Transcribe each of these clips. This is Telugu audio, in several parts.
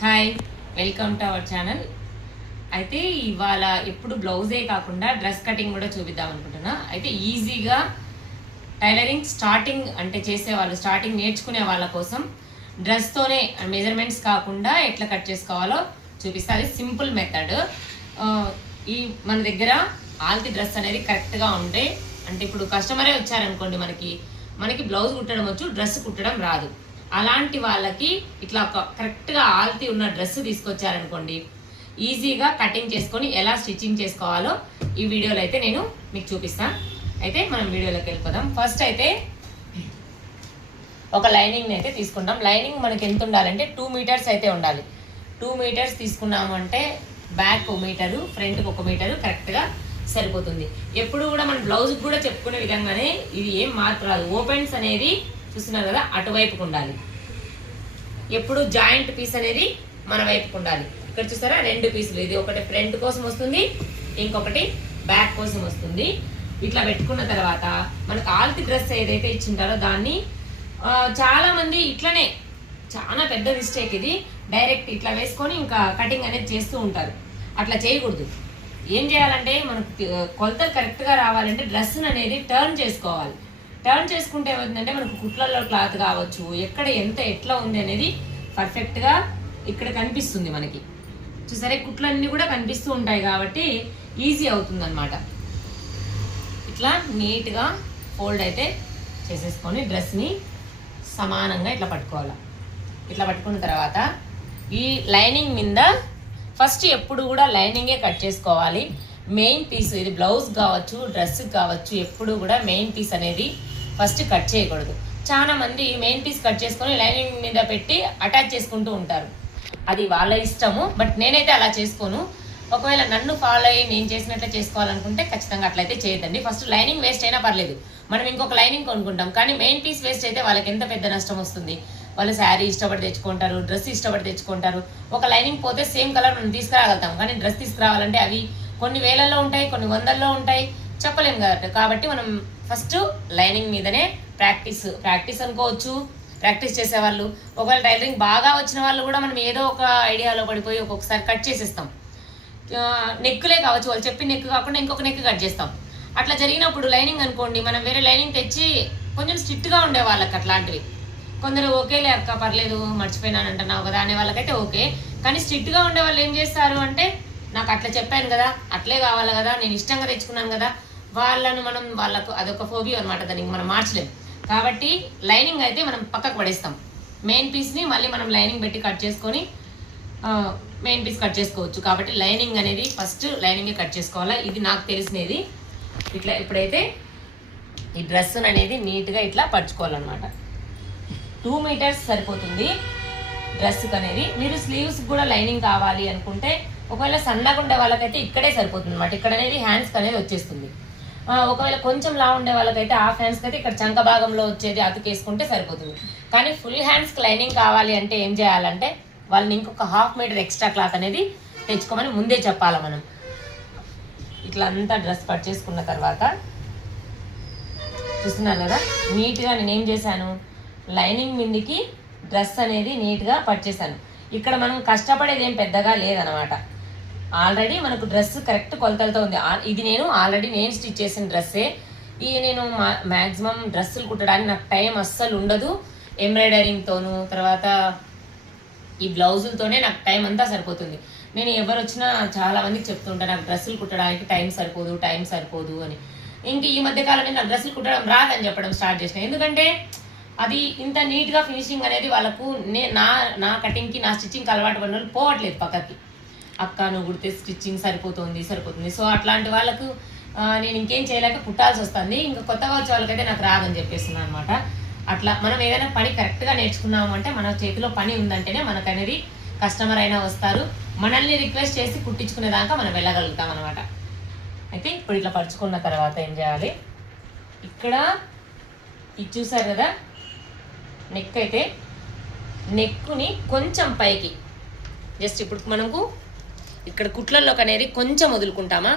Hi, welcome to our channel. అయితే ఇవాళ ఎప్పుడు బ్లౌజే కాకుండా డ్రెస్ కటింగ్ కూడా చూపిద్దాం అనుకుంటున్నా. అయితే ఈజీగా టైలరింగ్ స్టార్టింగ్ అంటే చేసేవాళ్ళు, స్టార్టింగ్ నేర్చుకునే వాళ్ళ కోసం డ్రెస్తోనే మెజర్మెంట్స్ కాకుండా ఎట్లా కట్ చేసుకోవాలో చూపిస్తా. అది సింపుల్ మెథడ్. ఈ మన దగ్గర ఆల్తి డ్రెస్ అనేది కరెక్ట్గా ఉంటే, అంటే ఇప్పుడు కస్టమరే వచ్చారనుకోండి, మనకి బ్లౌజ్ కుట్టడం వచ్చు, డ్రెస్ కుట్టడం రాదు. అలాంటి వాళ్ళకి ఇట్లా కరెక్ట్గా ఆల్తి ఉన్న డ్రెస్ తీసుకొచ్చారనుకోండి, ఈజీగా కటింగ్ చేసుకొని ఎలా స్టిచ్చింగ్ చేసుకోవాలో ఈ వీడియోలో అయితే నేను మీకు చూపిస్తాను. అయితే మనం వీడియోలోకి వెళ్ళిపోదాం. ఫస్ట్ అయితే ఒక లైనింగ్ అయితే తీసుకుంటాం. లైనింగ్ మనకి ఎంత ఉండాలంటే 2 మీటర్స్ అయితే ఉండాలి. 2 మీటర్స్ తీసుకున్నాము అంటే బ్యాక్ 1 మీటరు, ఫ్రంట్కి 1 మీటరు కరెక్ట్గా సరిపోతుంది. ఎప్పుడు కూడా మన బ్లౌజ్కి కూడా చెప్పుకునే విధంగానే ఇది ఏం మార్పు రాదు. ఓపెన్స్ అనేది చూస్తున్నారు కదా, అటువైపుకు ఉండాలి. ఎప్పుడు జాయింట్ పీస్ అనేది మన వైపుకు ఉండాలి. ఇక్కడ చూసారా, 2 పీసులు, ఇది ఒకటి ఫ్రంట్ కోసం వస్తుంది, ఇంకొకటి బ్యాక్ కోసం వస్తుంది. ఇట్లా పెట్టుకున్న తర్వాత మనకు ఆల్తి డ్రెస్ ఏదైతే ఇచ్చింటారో దాన్ని చాలా మంది ఇట్లనే, చాలా పెద్ద మిస్టేక్ ఇది, డైరెక్ట్ ఇట్లా వేసుకొని ఇంకా కటింగ్ అనేది చేస్తూ ఉంటారు. అట్లా చేయకూడదు. ఏం చేయాలంటే మనకు కొలతలు కరెక్ట్గా రావాలంటే డ్రెస్ అనేది టర్న్ చేసుకోవాలి. టర్న్ చేసుకుంటే ఏమవుతుందంటే మనకు కుట్లలో క్లాత్ కావచ్చు, ఎక్కడ ఎట్లా ఉంది అనేది పర్ఫెక్ట్గా ఇక్కడ కనిపిస్తుంది మనకి. చూసారే, కుట్లన్నీ కూడా కనిపిస్తూ ఉంటాయి కాబట్టి ఈజీ అవుతుంది అనమాట. ఇట్లా నీట్గా ఫోల్డ్ అయితే చేసేసుకొని డ్రెస్ని సమానంగా ఇట్లా పట్టుకోవాలి. ఇట్లా పట్టుకున్న తర్వాత ఈ లైనింగ్ మీద ఫస్ట్ ఎప్పుడు కూడా లైనింగే కట్ చేసుకోవాలి. మెయిన్ పీస్, ఇది బ్లౌజ్ కావచ్చు, డ్రెస్ కావచ్చు, ఎప్పుడు కూడా మెయిన్ పీస్ అనేది ఫస్ట్ కట్ చేయకూడదు. చాలా మంది మెయిన్ పీస్ కట్ చేసుకొని లైనింగ్ మీద పెట్టి అటాచ్ చేసుకుంటూ ఉంటారు. అది వాళ్ళ ఇష్టము, బట్ నేనైతే అలా చేసుకోను. ఒకవేళ నన్ను ఫాలో అయ్యి నేను చేసినట్లే చేసుకోవాలనుకుంటే ఖచ్చితంగా అట్లయితే చేయదండి. ఫస్ట్ లైనింగ్ వేస్ట్ అయినా పర్లేదు, మనం ఇంకొక లైనింగ్ కొనుక్కుంటాం. కానీ మెయిన్ పీస్ వేస్ట్ అయితే వాళ్ళకి ఎంత పెద్ద నష్టం వస్తుంది. వాళ్ళు శారీ ఇష్టపడి తెచ్చుకుంటారు, డ్రెస్ ఇష్టపడి తెచ్చుకుంటారు. ఒక లైనింగ్ పోతే సేమ్ కలర్ మనం తీసుకురాగలుగుతాం, కానీ డ్రెస్ తీసుకురావాలంటే అవి కొన్ని వేలల్లో ఉంటాయి, కొన్ని వందల్లో ఉంటాయి, చెప్పలేము కదా. కాబట్టి మనం ఫస్ట్ లైనింగ్ మీదనే ప్రాక్టీస్ అనుకోవచ్చు. ప్రాక్టీస్ చేసేవాళ్ళు, ఒకవేళ టైలరింగ్ బాగా వచ్చిన వాళ్ళు కూడా మనం ఏదో ఒక ఐడియాలో పడిపోయి ఒక్కొక్కసారి కట్ చేసేస్తాం. నెక్కులే కావచ్చు, వాళ్ళు చెప్పిన నెక్ కాకుండా ఇంకొక నెక్ కట్ చేస్తాం. అట్లా జరిగినప్పుడు లైనింగ్ అనుకోండి, మనం వేరే లైనింగ్ తెచ్చి కొంచెం స్ట్రిక్ట్గా ఉండే వాళ్ళకి అట్లాంటివి. కొందరు ఓకేలే అక్క పర్లేదు మర్చిపోయినాను అంటున్నావు కదా అనే వాళ్ళకైతే ఓకే. కానీ స్ట్రిక్ట్గా ఉండే వాళ్ళు ఏం చేస్తారు అంటే, నాకు అట్లా చెప్పాను కదా, అట్లే కావాలి కదా, నేను ఇష్టంగా తెచ్చుకున్నాను కదా, వాళ్ళకు అదొక ఫోబియా అనమాట, దానికి మనం మార్చలేం. కాబట్టి లైనింగ్ అయితే మనం పక్కకు పడేస్తాం. మెయిన్ పీస్ని మళ్ళీ మనం లైనింగ్ పెట్టి కట్ చేసుకొని మెయిన్ పీస్ కట్ చేసుకోవచ్చు. కాబట్టి లైనింగ్ అనేది ఫస్ట్ లైనింగే కట్ చేసుకోవాలా. ఇది నాకు తెలిసినది. ఇట్లా ఇప్పుడైతే ఈ డ్రెస్ అనేది నీట్గా ఇట్లా పరుచుకోవాలన్నమాట. 2 మీటర్స్ సరిపోతుంది డ్రెస్కి అనేది. మీరు స్లీవ్స్ కూడా లైనింగ్ కావాలి అనుకుంటే, ఒకవేళ సన్నగా ఉండే వాళ్ళకైతే ఇక్కడే సరిపోతుంది అనమాట. ఇక్కడ అనేది హ్యాండ్స్కి అనేది వచ్చేస్తుంది. ఒకవేళ కొంచెం లా ఉండే వాళ్ళకైతే హాఫ్ హ్యాండ్స్కి అయితే ఇక్కడ చంక భాగంలో వచ్చేది అతుకేసుకుంటే సరిపోతుంది. కానీ ఫుల్ హ్యాండ్స్కి లైనింగ్ కావాలి అంటే ఏం చేయాలంటే, వాళ్ళని ఇంకొక 1/2 మీటర్ ఎక్స్ట్రా క్లాత్ అనేది తెచ్చుకోమని ముందే చెప్పాలి మనం. ఇట్లా అంతా డ్రెస్ కట్ చేసుకున్న తర్వాత చూస్తున్నారు కదా, నీట్గా నేను ఏం చేశాను, లైనింగ్ మీదకి డ్రెస్ అనేది నీట్గా పర్చేసాను. ఇక్కడ మనం కష్టపడేది ఏం పెద్దగా లేదనమాట. ఆల్రెడీ మనకు డ్రెస్ కరెక్ట్ కొలతలతో ఉంది. ఇది నేను స్టిచ్ చేసిన డ్రెస్సే. నేను మ్యాక్సిమం డ్రెస్సులు కుట్టడానికి నాకు టైం అస్సలు ఉండదు. ఎంబ్రాయిడరింగ్తోనూ తర్వాత ఈ బ్లౌజులతోనే నాకు టైం అంతా సరిపోతుంది. నేను ఎవరు వచ్చినా చాలా మందికి చెప్తుంటాను, నాకు డ్రెస్సులు కుట్టడానికి టైం సరిపోదు అని. ఇంక ఈ మధ్యకాలంలో నాకు డ్రెస్సులు కుట్టడం రాదని చెప్పడం స్టార్ట్ చేసిన. ఎందుకంటే అది ఇంత నీట్గా ఫినిషింగ్ అనేది వాళ్ళకు నా కటింగ్కి, నా స్టిచ్చింగ్కి అలవాటు పడిన వాళ్ళు పోవట్లేదు పక్కకి. అక్క నువ్వు కుడితే స్టిచ్చింగ్ సరిపోతుంది. సో అట్లాంటి వాళ్ళకు నేను ఇంకేం చేయలేక కుట్టాల్సి వస్తుంది. ఇంకా కొత్తగా వచ్చే వాళ్ళకైతే నాకు రాదని చెప్పేస్తున్నాను అనమాట. అట్లా మనం ఏదైనా పని కరెక్ట్గా నేర్చుకున్నాము అంటే, మన చేతిలో పని ఉందంటేనే మనకు అనేది కస్టమర్ అయినా వస్తారు, మనల్ని రిక్వెస్ట్ చేసి కుట్టించుకునేదాకా మనం వెళ్ళగలుగుతాం అనమాట. అయితే ఇప్పుడు ఇట్లా పరుచుకున్న తర్వాత ఏం చేయాలి, ఇక్కడ ఇది చూసారు కదా నెక్, అయితే నెక్కుని కొంచెం పైకి జస్ట్ ఇప్పుడు మనకు ఇక్కడ కుట్లలోకి అనేది కొంచెం వదులుకుంటామా,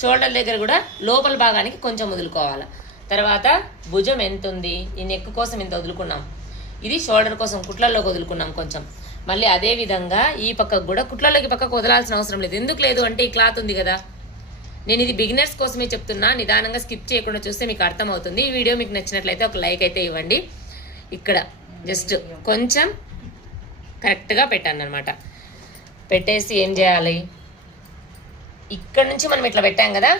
షోల్డర్ దగ్గర కూడా లోపల భాగానికి కొంచెం వదులుకోవాలి. తర్వాత భుజం ఎంత ఉంది, ఈ నెక్ కోసం ఇంత వదులుకున్నాం, ఇది షోల్డర్ కోసం కుట్లలోకి వదులుకున్నాం కొంచెం. మళ్ళీ అదే విధంగా ఈ పక్కకు కూడా కుట్లలోకి పక్కకు వదలాల్సిన అవసరం లేదు. ఎందుకు లేదు అంటే ఈ క్లాత్ ఉంది కదా. నేను ఇది బిగినర్స్ కోసమే చెప్తున్నా, నిదానంగా స్కిప్ చేయకుండా చూస్తే మీకు అర్థమవుతుంది. ఈ వీడియో మీకు నచ్చినట్లయితే ఒక లైక్ అయితే ఇవ్వండి. ఇక్కడ జస్ట్ కొంచెం కరెక్ట్గా పెట్టాను అనమాట. పెట్టేసి ఏం చేయాలి, ఇక్కడ నుంచి మనం ఇట్లా పెట్టాం కదా,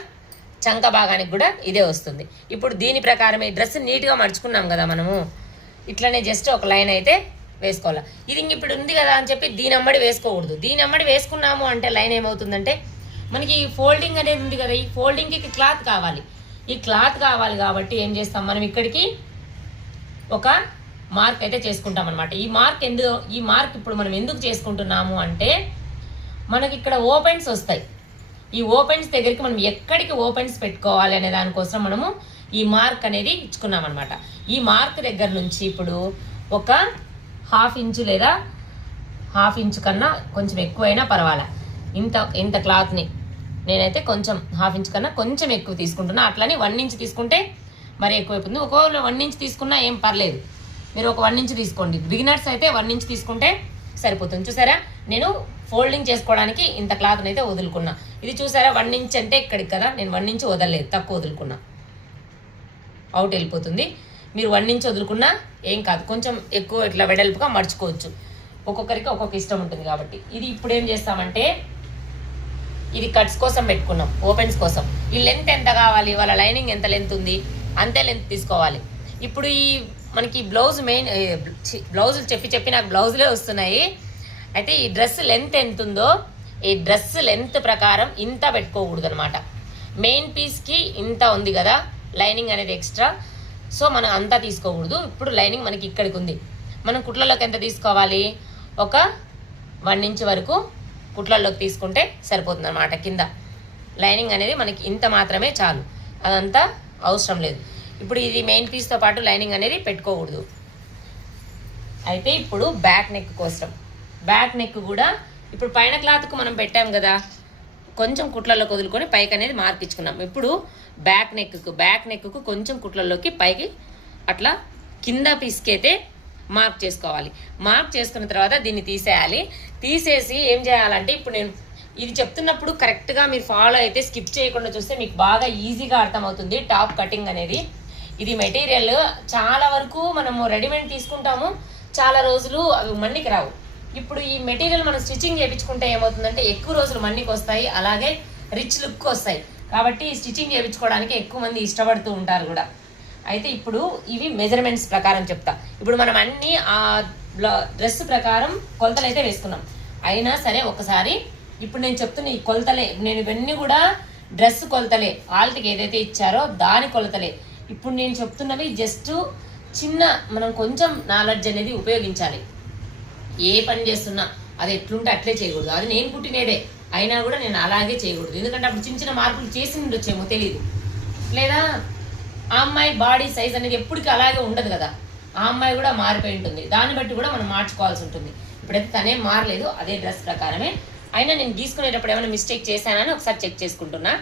చంక భాగానికి కూడా ఇదే వస్తుంది. ఇప్పుడు దీని ప్రకారం ఈ డ్రెస్ నీట్గా మడుచుకున్నాం కదా మనము, ఇట్లనే జస్ట్ ఒక లైన్ అయితే వేసుకోవాలి. ఇది ఇంక ఇప్పుడు ఉంది కదా అని చెప్పి దీని అమ్మడి వేసుకోకూడదు. దీని అమ్మడి వేసుకున్నాము అంటే లైన్ ఏమవుతుందంటే మనకి ఈ ఫోల్డింగ్ అనేది ఉంది కదా, ఈ ఫోల్డింగ్కి క్లాత్ కావాలి. ఈ క్లాత్ కావాలి కాబట్టి ఏం చేస్తాం మనం, ఇక్కడికి ఒక మార్క్ అయితే చేసుకుంటాం అనమాట. ఈ మార్క్ ఇప్పుడు మనం ఎందుకు చేసుకుంటున్నాము అంటే మనకి ఇక్కడ ఓపెన్స్ వస్తాయి. ఈ ఓపెన్స్ దగ్గరికి మనం ఎక్కడికి ఓపెన్స్ పెట్టుకోవాలి అనే దానికోసం మనము ఈ మార్క్ అనేది ఇచ్చుకున్నాం అనమాట. ఈ మార్క్ దగ్గర నుంచి ఇప్పుడు ఒక 1/2 ఇంచు లేదా 1/2 ఇంచు కన్నా కొంచెం ఎక్కువైనా పర్వాలా, ఇంత క్లాత్ని నేనైతే కొంచెం 1/2 ఇంచు కన్నా కొంచెం ఎక్కువ తీసుకుంటున్నా. అట్లని 1 ఇంచ్ తీసుకుంటే మరి ఎక్కువైపోతుంది. ఒకవేళ 1 ఇంచ్ తీసుకున్నా ఏం పర్లేదు, మీరు ఒక 1 ఇంచ్ తీసుకోండి. బిగినర్స్ అయితే 1 ఇంచ్ తీసుకుంటే సరిపోతుంది. చూసారా, నేను ఫోల్డింగ్ చేసుకోవడానికి ఇంత క్లాత్ని అయితే వదులుకున్నా. ఇది చూసారా 1 ఇంచ్ అంటే ఇక్కడికి కదా, నేను 1 ఇంచ్ వదలలేదు, తక్కువ వదులుకున్నా, అవుట్ వెళ్ళిపోతుంది. మీరు 1 ఇంచ్ వదులుకున్నా ఏం కాదు, కొంచెం ఎక్కువ ఇట్లా వెడల్పుగా మర్చుకోవచ్చు. ఒక్కొక్కరికి ఒక్కొక్క ఇష్టం ఉంటుంది కాబట్టి. ఇది ఇప్పుడు ఏం చేస్తామంటే ఇది కట్స్ కోసం పెట్టుకున్నాం, ఓపెన్స్ కోసం. ఈ లెంత్ ఎంత కావాలి, వాళ్ళ లైనింగ్ ఎంత లెంత్ ఉంది అంతే లెంత్ తీసుకోవాలి. ఇప్పుడు ఈ మనకి బ్లౌజ్ బ్లౌజులు చెప్పి నాకు బ్లౌజులే వస్తున్నాయి. అయితే ఈ డ్రెస్ లెంత్ ఎంత ఉందో ఈ డ్రెస్ లెంత్ ప్రకారం ఇంత పెట్టుకోకూడదు అనమాట. మెయిన్ పీస్కి ఇంత ఉంది కదా లైనింగ్ అనేది ఎక్స్ట్రా, సో మనం అంతా తీసుకోకూడదు. ఇప్పుడు లైనింగ్ మనకి ఇక్కడికి ఉంది, మనం కుట్లలోకి ఎంత తీసుకోవాలి, ఒక 1 ఇంచ్ వరకు కుట్లలోకి తీసుకుంటే సరిపోతుంది అనమాట. కింద లైనింగ్ అనేది మనకి ఇంత మాత్రమే చాలు, అదంతా అవసరం లేదు. ఇప్పుడు ఇది మెయిన్ పీస్తో పాటు లైనింగ్ అనేది పెట్టుకోకూడదు. అయితే ఇప్పుడు బ్యాక్ నెక్ కోసం, బ్యాక్ నెక్ కూడా ఇప్పుడు పైన క్లాత్కు మనం పెట్టాం కదా, కొంచెం కుట్లలోకి వదులుకొని పైకి అనేది మార్క్ ఇచ్చుకున్నాం. ఇప్పుడు బ్యాక్ నెక్కు కొంచెం కుట్లలోకి పైకి అట్లా కింద పీస్కి అయితే మార్క్ చేసుకోవాలి. మార్క్ చేసుకున్న తర్వాత దీన్ని తీసేయాలి. తీసేసి ఏం చేయాలంటే ఇప్పుడు నేను ఇది చెప్తున్నప్పుడు కరెక్ట్గా మీరు ఫాలో అయితే స్కిప్ చేయకుండా చూస్తే మీకు బాగా ఈజీగా అర్థమవుతుంది. టాప్ కటింగ్ అనేది ఇది మెటీరియల్ చాలా వరకు మనము రెడీమేడ్ తీసుకుంటాము, చాలా రోజులు అవి మన్నికి రావు. ఇప్పుడు ఈ మెటీరియల్ మనం స్టిచ్చింగ్ చేయించుకుంటే ఏమవుతుందంటే ఎక్కువ రోజులు మన్నికి వస్తాయి, అలాగే రిచ్ లుక్ వస్తాయి. కాబట్టి స్టిచ్చింగ్ చేయించుకోవడానికి ఎక్కువ మంది ఇష్టపడుతూ ఉంటారు కూడా. అయితే ఇప్పుడు ఇవి మెజర్మెంట్స్ ప్రకారం చెప్తా. ఇప్పుడు మనం అన్నీ ఆ డ్రెస్ ప్రకారం కొలతలు అయితే వేసుకున్నాం. అయినా సరే ఒకసారి ఇప్పుడు నేను చెప్తున్న ఈ కొలతలే, నేను ఇవన్నీ కూడా డ్రెస్ కొలతలే, ఆల్ట్కి ఏదైతే ఇచ్చారో దాని కొలతలే. ఇప్పుడు నేను చెప్తున్నవి జస్ట్ చిన్న మనం కొంచెం నాలెడ్జ్ అనేది ఉపయోగించాలి. ఏ పని చేస్తున్నా అది ఎట్లుంటే అట్లే చేయకూడదు. అది నేను పుట్టినేదే అయినా కూడా నేను అలాగే చేయకూడదు. ఎందుకంటే అప్పుడు చిన్న చిన్న మార్పులు చేసి ఉండొచ్చేమో తెలియదు, లేదా ఆ అమ్మాయి బాడీ సైజ్ అనేది ఎప్పటికీ అలాగే ఉండదు కదా, ఆ అమ్మాయి కూడా మారిపోయి ఉంటుంది. దాన్ని బట్టి కూడా మనం మార్చుకోవాల్సి ఉంటుంది. ఇప్పుడైతే తనేం మారలేదు, అదే డ్రెస్ ప్రకారమే. అయినా నేను గీసుకునేటప్పుడు ఏమైనా మిస్టేక్ చేశానని ఒకసారి చెక్ చేసుకుంటున్నా.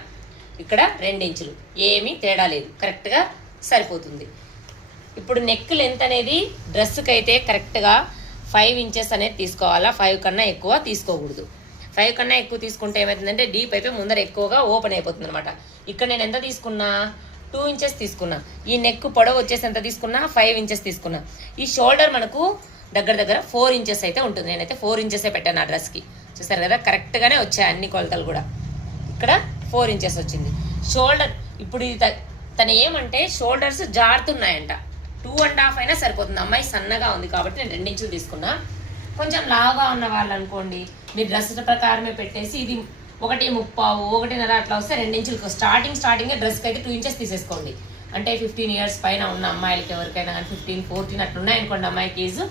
ఇక్కడ 2 ఇంచులు, ఏమీ తేడా లేదు, కరెక్ట్గా సరిపోతుంది. ఇప్పుడు నెక్ లెంత్ అనేది డ్రెస్కి అయితే కరెక్ట్గా 5 ఇంచెస్ అనేది తీసుకోవాలా. 5 కన్నా ఎక్కువ తీసుకోకూడదు. 5 కన్నా ఎక్కువ తీసుకుంటే ఏమవుతుందంటే డీప్ అయిపోయి ముందర ఎక్కువగా ఓపెన్ అయిపోతుంది అనమాట. ఇక్కడ నేను ఎంత తీసుకున్నా, 2 ఇంచెస్ తీసుకున్నా. ఈ నెక్ పొడవు వచ్చేసి ఎంత తీసుకున్నా, 5 ఇంచెస్ తీసుకున్నా. ఈ షోల్డర్ మనకు దగ్గర 4 ఇంచెస్ అయితే ఉంటుంది. నేనైతే 4 ఇంచెసే పెట్టాను ఆ డ్రెస్కి. చూసారు కదా, కరెక్ట్గానే వచ్చాయి అన్ని కొలతలు కూడా. ఇక్కడ 4 ఇంచెస్ వచ్చింది షోల్డర్. ఇప్పుడు ఇది తను ఏమంటే షోల్డర్స్ జారుతున్నాయంట. 2.5 అయినా సరిపోతుంది. అమ్మాయి సన్నగా ఉంది కాబట్టి నేను 2 ఇంచులు తీసుకున్నా. కొంచెం లావుగా ఉన్న వాళ్ళు అనుకోండి, మీరు డ్రెస్ ప్రకారమే పెట్టేసి ఇది 1.30, 1.5 అట్లా వస్తే 2 ఇంచులు స్టార్టింగే డ్రెస్కి అయితే 2 ఇంచెస్ తీసేసుకోండి. అంటే 15 ఇయర్స్ పైన ఉన్న అమ్మాయిలకి ఎవరికైనా కానీ 15, 14 అట్లా ఉన్నాయనుకోండి అమ్మాయికి ఏజ్,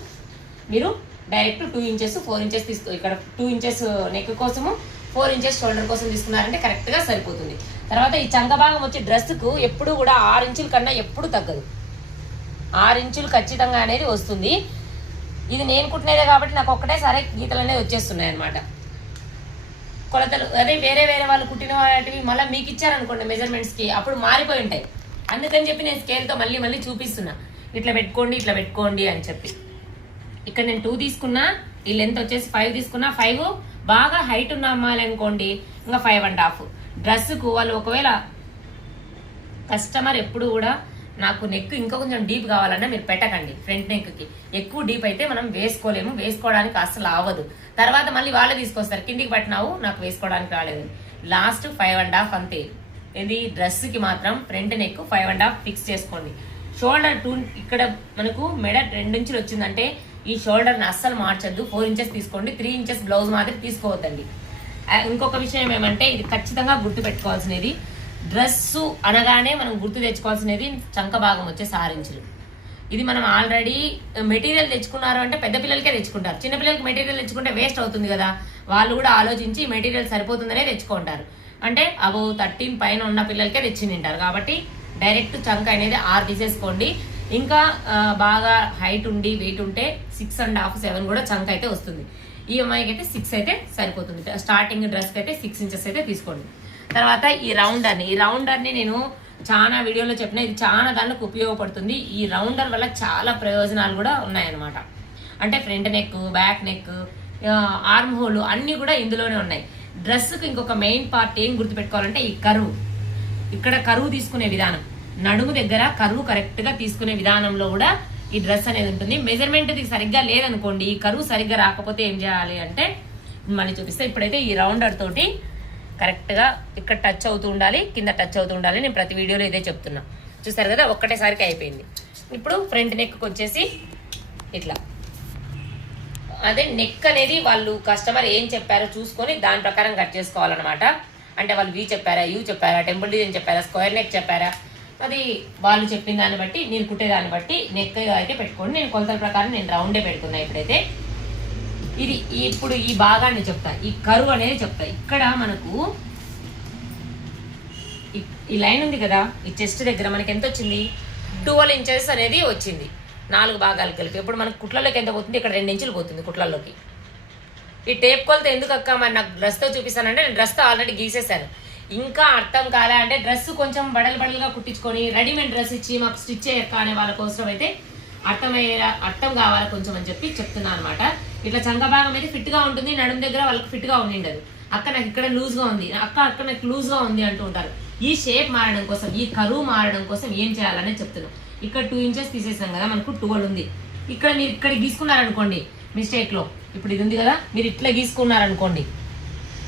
మీరు డైరెక్ట్ 2 ఇంచెస్ 4 ఇంచెస్ తీసుకో. ఇక్కడ 2 ఇంచెస్ నెక్ కోసము, 4 ఇంచెస్ షోల్డర్ కోసం తీసుకున్నారంటే కరెక్ట్గా సరిపోతుంది. తర్వాత ఈ చంక భాగం వచ్చి డ్రెస్కు ఎప్పుడు కూడా 6 ఇంచుల కన్నా ఎప్పుడు తగ్గదు. 6 ఇంచులు ఖచ్చితంగా అనేది వస్తుంది. ఇది నేను కుట్టినదే కాబట్టి నాకు ఒక్కటేసారి గీతలు అనేది వచ్చేస్తున్నాయి అనమాట. కొలతలు అదే వేరే వాళ్ళు కుట్టిన వాటివి మళ్ళీ మీకు ఇచ్చారనుకోండి మెజర్మెంట్స్కి, అప్పుడు మారిపోయి ఉంటాయి. అందుకని చెప్పి నేను స్కేల్తో మళ్ళీ చూపిస్తున్నా, ఇట్లా పెట్టుకోండి అని చెప్పి. ఇక్కడ నేను 2 తీసుకున్నా, ఈ లెంత్ వచ్చేసి 5 తీసుకున్నా, 5 బాగా హైట్ ఉన్న అమ్మాయిలు అనుకోండి ఇంకా 5.5. డ్రెస్కు వాళ్ళు ఒకవేళ కస్టమర్ ఎప్పుడు కూడా నాకు నెక్ ఇంకా కొంచెం డీప్ కావాలన్నా మీరు పెట్టకండి. ఫ్రంట్ నెక్కి ఎక్కువ డీప్ అయితే మనం వేసుకోలేము, వేసుకోవడానికి అసలు అవ్వదు. తర్వాత మళ్ళీ వాళ్ళే తీసుకొస్తారు, కిందికి పట్టినావు నాకు వేసుకోవడానికి రాలేదు. లాస్ట్ 5.5 అంతే. ఇది డ్రెస్కి మాత్రం ఫ్రంట్ నెక్ 5.5 ఫిక్స్ చేసుకోండి. షోల్డర్ 2 ఇక్కడ మనకు మెడ 2 ఇంచులు వచ్చిందంటే ఈ షోల్డర్ని అస్సలు మార్చద్దు. 4 ఇంచెస్ తీసుకోండి, 3 ఇంచెస్ బ్లౌజ్ మాత్రం తీసుకోవద్దండి. ఇంకొక విషయం ఏమంటే ఇది ఖచ్చితంగా గుర్తు పెట్టుకోవాల్సినది, డ్రెస్సు అనగానే మనం గుర్తు తెచ్చుకోవాల్సినది చంక భాగం వచ్చే 6 ఇంచులు. ఇది మనం ఆల్రెడీ మెటీరియల్ తెచ్చుకున్నారు అంటే పెద్ద పిల్లలకే తెచ్చుకుంటారు. చిన్న పిల్లలకి మెటీరియల్ తెచ్చుకుంటే వేస్ట్ అవుతుంది కదా, వాళ్ళు కూడా ఆలోచించి మెటీరియల్ సరిపోతుందనే తెచ్చుకుంటారు. అంటే అబౌ 13 పైన ఉన్న పిల్లలకే తెచ్చి తింటారు. కాబట్టి డైరెక్ట్ చంక అనేది 6 తీసేసుకోండి. ఇంకా బాగా హైట్ ఉండి వెయిట్ ఉంటే 6.5, 7 కూడా చంక అయితే వస్తుంది. ఈ అమ్మాయికి అయితే 6 అయితే సరిపోతుంది. స్టార్టింగ్ డ్రెస్కి అయితే 6 ఇంచెస్ అయితే తీసుకోండి. తర్వాత ఈ రౌండర్ని నేను చాలా వీడియోలో చెప్పిన, ఇది చాలా దానికి ఉపయోగపడుతుంది. ఈ రౌండర్ వల్ల చాలా ప్రయోజనాలు కూడా ఉన్నాయన్నమాట. అంటే front neck, back neck, arm whole అన్నీ కూడా ఇందులోనే ఉన్నాయి. డ్రెస్కి ఇంకొక మెయిన్ పార్ట్ ఏం గుర్తుపెట్టుకోవాలంటే ఈ కరువు. ఇక్కడ కరువు తీసుకునే విధానం, నడుము దగ్గర కరువు కరెక్ట్గా తీసుకునే విధానంలో కూడా ఈ డ్రెస్ అనేది ఉంటుంది. మెజర్మెంట్ సరిగ్గా లేదనుకోండి, ఈ కరువు సరిగ్గా రాకపోతే ఏం చేయాలి అంటే మళ్ళీ చూపిస్తే. ఇప్పుడైతే ఈ రౌండర్ తోటి కరెక్ట్గా ఇక్కడ టచ్ అవుతూ ఉండాలి, కింద టచ్ అవుతూ ఉండాలి. నేను ప్రతి వీడియోలో ఇదే చెప్తున్నా. చూసారు కదా, ఒక్కటేసారికి అయిపోయింది. ఇప్పుడు ఫ్రంట్ నెక్ వచ్చేసి ఇట్లా, అదే నెక్ అనేది వాళ్ళు కస్టమర్ ఏం చెప్పారో చూసుకొని దాని ప్రకారం కట్ చేసుకోవాలన్నమాట. అంటే వాళ్ళు వీ చెప్పారా, యూ చెప్పారా, టెంపుల్ డిజైన్ చెప్పారా, స్క్వేర్ నెక్ చెప్పారా, అది వాళ్ళు చెప్పిన దాన్ని బట్టి నేను కుట్టేదాన్ని బట్టి నెక్ అయితే పెట్టుకోండి. నేను కొలతల ప్రకారం నేను రౌండే పెట్టుకున్నా. ఇప్పుడైతే ఇది ఇప్పుడు ఈ భాగాన్ని చెప్తా, ఈ కరువు అనేది చెప్తా. ఇక్కడ మనకు ఈ లైన్ ఉంది కదా, ఈ చెస్ట్ దగ్గర మనకి ఎంత వచ్చింది, 12 ఇంచెస్ అనేది వచ్చింది 4 భాగాలు కలిపి. ఇప్పుడు మనకు కుట్లలోకి ఎంత పోతుంది, ఇక్కడ 2 ఇంచులు పోతుంది కుట్లలోకి. ఈ టేప్ కొలత ఎందుకు అక్క మరి నాకు డ్రెస్తో చూపిస్తానంటే నేను డ్రెస్తో ఆల్రెడీ గీసేసాను. ఇంకా అర్థం కాలే అంటే డ్రెస్ కొంచెం బడలుగా కుట్టించుకొని రెడీమేడ్ డ్రెస్ ఇచ్చి మాకు స్టిచ్ చేయక్క అనే వాళ్ళ కోసం అయితే అర్థం కావాలి కొంచెం అని చెప్పి చెప్తున్నా అనమాట. ఇట్లా చంక భాగం అయితే ఫిట్గా ఉంటుంది, నడుము దగ్గర వాళ్ళకి ఫిట్గా ఉండిండదు. అక్క నాకు ఇక్కడ లూజ్గా ఉంది, అక్క నాకు లూజ్గా ఉంది అంటూ ఉంటారు. ఈ షేప్ మారడం కోసం, ఈ కరువు మారడం కోసం ఏం చేయాలనే చెప్తున్నాం. ఇక్కడ 2 ఇంచెస్ తీసేసాం కదా, మనకు 12 ఉంది. ఇక్కడ మీరు ఇక్కడ గీసుకున్నారనుకోండి మిస్టేక్లో, ఇప్పుడు ఇది ఉంది కదా, మీరు ఇట్లా గీసుకున్నారనుకోండి,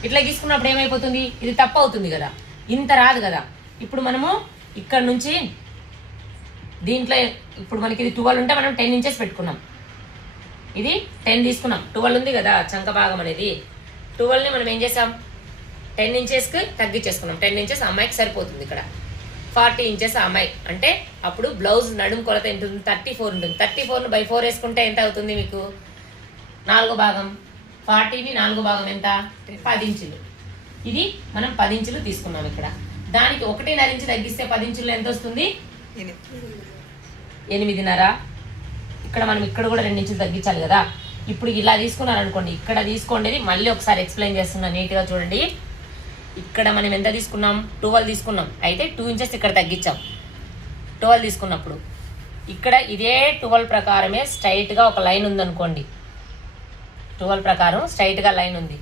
ఇట్లా గీసుకున్నప్పుడు ఏమైపోతుంది, ఇది తప్పు అవుతుంది కదా, ఇంత రాదు కదా. ఇప్పుడు మనము ఇక్కడ నుంచి దీంట్లో ఇప్పుడు మనకి ఇది 12 ఉంటే మనం 10 ఇంచెస్ పెట్టుకున్నాం, ఇది 10 తీసుకున్నాం, 12 ఉంది కదా చంక భాగం అనేది. 12ని మనం ఏం చేసాం, 10 ఇంచెస్కి తగ్గించేసుకున్నాం. 10 ఇంచెస్ అమ్మాయికి సరిపోతుంది. ఇక్కడ 40 ఇంచెస్ అమ్మాయి అంటే అప్పుడు బ్లౌజ్ నడుము కొలత ఎంత ఉంటుంది, 34 ఉంటుంది. 34ను బై 4 వేసుకుంటే ఎంత అవుతుంది మీకు, 4వ భాగం. 40ని 4వ భాగం ఎంత, 10 ఇంచులు. ఇది మనం 10 ఇంచులు తీసుకున్నాం. ఇక్కడ దానికి 1.5 ఇంచు తగ్గిస్తే 10 ఇంచులు ఎంత వస్తుంది, 8.5. ఇక్కడ మనం ఇక్కడ కూడా 2 ఇంచులు తగ్గించాలి కదా. ఇప్పుడు ఇలా తీసుకున్నారనుకోండి, ఇక్కడ తీసుకోండి, మళ్ళీ ఒకసారి ఎక్స్ప్లెయిన్ చేస్తున్నా నీట్గా చూడండి. ఇక్కడ మనం ఎంత తీసుకున్నాం, 12 తీసుకున్నాం. అయితే 2 ఇంచెస్ ఇక్కడ తగ్గించాం. 12 తీసుకున్నప్పుడు ఇక్కడ ఇదే 12 ప్రకారమే స్ట్రైట్గా ఒక లైన్ ఉందనుకోండి, 12 ప్రకారం స్ట్రైట్గా లైన్ ఉంది.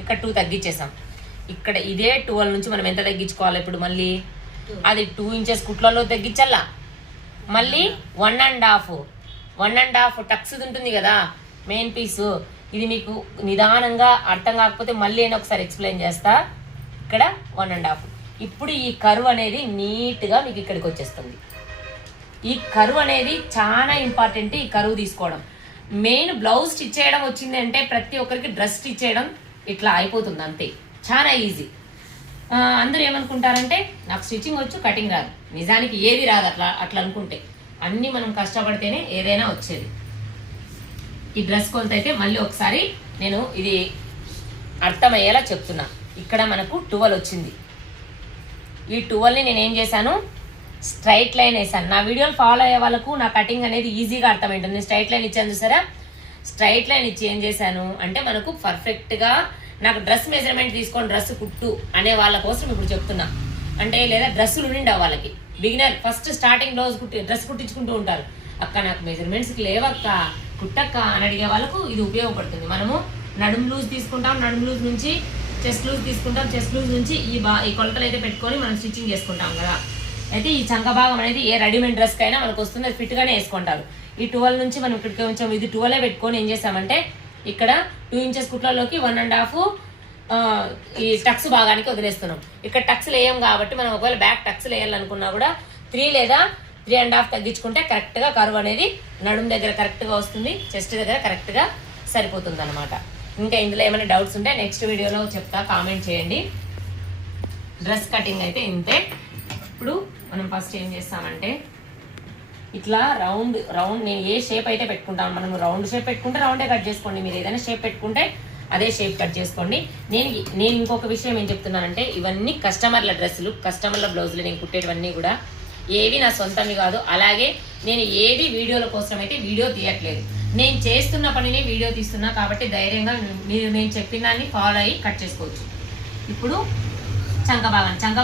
ఇక్కడ 2 తగ్గించేసాం. ఇక్కడ ఇదే 12 నుంచి మనం ఎంత తగ్గించుకోవాలి ఇప్పుడు, మళ్ళీ అది 2 ఇంచెస్ కుట్లలో తగ్గించాలా. మళ్ళీ 1.5 టక్స్ ఉంటుంది కదా మెయిన్ పీసు. ఇది మీకు నిదానంగా అర్థం కాకపోతే మళ్ళీ నేను ఒకసారి ఎక్స్ప్లెయిన్ చేస్తా. ఇక్కడ 1.5. ఇప్పుడు ఈ కర్వ్ అనేది నీట్గా మీకు ఇక్కడికి వచ్చేస్తుంది. ఈ కర్వ్ అనేది చాలా ఇంపార్టెంట్. ఈ కర్వ్ తీసుకోవడం మెయిన్. బ్లౌజ్ స్టిచ్ చేయడం వచ్చింది అంటే ప్రతి ఒక్కరికి డ్రెస్ స్టిచ్ చేయడం ఇట్లా అయిపోతుంది అంతే, చాలా ఈజీ. అందరూ ఏమనుకుంటారంటే నాకు స్టిచ్చింగ్ వచ్చు కటింగ్ రాదు. నిజానికి ఏది రాదు అట్లా అనుకుంటే. అన్నీ మనం కష్టపడితేనే ఏదైనా వచ్చేది. ఈ డ్రెస్ కొలత అయితే మళ్ళీ ఒకసారి నేను ఇది అర్థమయ్యేలా చెప్తున్నా. ఇక్కడ మనకు 12 వచ్చింది. ఈ 12ని నేను ఏం చేశాను, స్ట్రైట్ లైన్ వేసాను. నా వీడియోలు ఫాలో అయ్యే వాళ్ళకు నా కటింగ్ అనేది ఈజీగా అర్థమవుతుంది. నేను స్ట్రైట్ లైన్ ఇచ్చాను చూసారా, స్ట్రైట్ లైన్ ఇచ్చి ఏం చేశాను అంటే మనకు పర్ఫెక్ట్గా నాకు డ్రెస్ మెజర్మెంట్ తీసుకొని డ్రెస్ కుట్టు అనే వాళ్ళ కోసం ఇప్పుడు చెప్తున్నా. అంటే లేదా డ్రెస్సులు ఉండిండే వాళ్ళకి, బిగినర్ ఫస్ట్ స్టార్టింగ్ డ్రెస్ కుట్టించుకుంటూ ఉంటారు. అక్క నాకు మెజర్మెంట్స్కి లేవక్క, కుట్టక్క అని అడిగే వాళ్ళకు ఇది ఉపయోగపడుతుంది. మనము నడుము లూజ్ తీసుకుంటాం, నడుము లూజ్ నుంచి చెస్ట్ లూజ్ తీసుకుంటాం, చెస్ట్ లూజ్ నుంచి ఈ కొలతలు అయితే పెట్టుకొని మనం స్టిచ్చింగ్ చేసుకుంటాం కదా. అయితే ఈ చంక భాగం అనేది ఏ రెడీమేడ్ డ్రెస్కి అయినా మనకు వస్తుంది, అది ఫిట్గానే వేసుకుంటారు. ఈ 12 నుంచి మనం ఇక్కడికి కొంచెం ఇది 12 పెట్టుకొని ఏం చేస్తామంటే ఇక్కడ 2 ఇంచెస్ కుట్లలోకి 1.5 ఈ టక్స్ భాగానికి వదిలేస్తున్నాం. ఇక్కడ టక్స్ వేయం కాబట్టి మనం ఒకవేళ బ్యాక్ టక్స్ వేయాలనుకున్నా కూడా 3 లేదా 3.5 తగ్గించుకుంటే కరెక్ట్గా కర్వ్ అనేది నడుము దగ్గర కరెక్ట్గా వస్తుంది, చెస్ట్ దగ్గర కరెక్ట్గా సరిపోతుంది అనమాట. ఇంకా ఇందులో ఏమైనా డౌట్స్ ఉంటే నెక్స్ట్ వీడియోలో చెప్తా, కామెంట్ చేయండి. డ్రెస్ కటింగ్ అయితే ఇంతే. ఇప్పుడు మనం ఫస్ట్ ఏం చేస్తామంటే ఇట్లా రౌండ్ నేను ఏ షేప్ అయితే పెట్టుకుంటాను, మనం రౌండ్ షేప్ పెట్టుకుంటే రౌండే కట్ చేసుకోండి, మీరు ఏదైనా షేప్ పెట్టుకుంటే అదే షేప్ కట్ చేసుకోండి. నేను ఇంకొక విషయం ఏం చెప్తున్నానంటే ఇవన్నీ కస్టమర్ల డ్రెస్సులు, కస్టమర్ల బ్లౌజులు నేను కుట్టేటివన్నీ కూడా ఏవి నా సొంతవి కాదు. అలాగే నేను ఏది వీడియోల కోసం అయితే వీడియో తీయట్లేదు, నేను చేస్తున్న పనిని వీడియో తీస్తున్నా కాబట్టి ధైర్యంగా మీరు నేను చెప్పిన దాన్ని ఫాలో అయ్యి కట్ చేసుకోవచ్చు. ఇప్పుడు చంక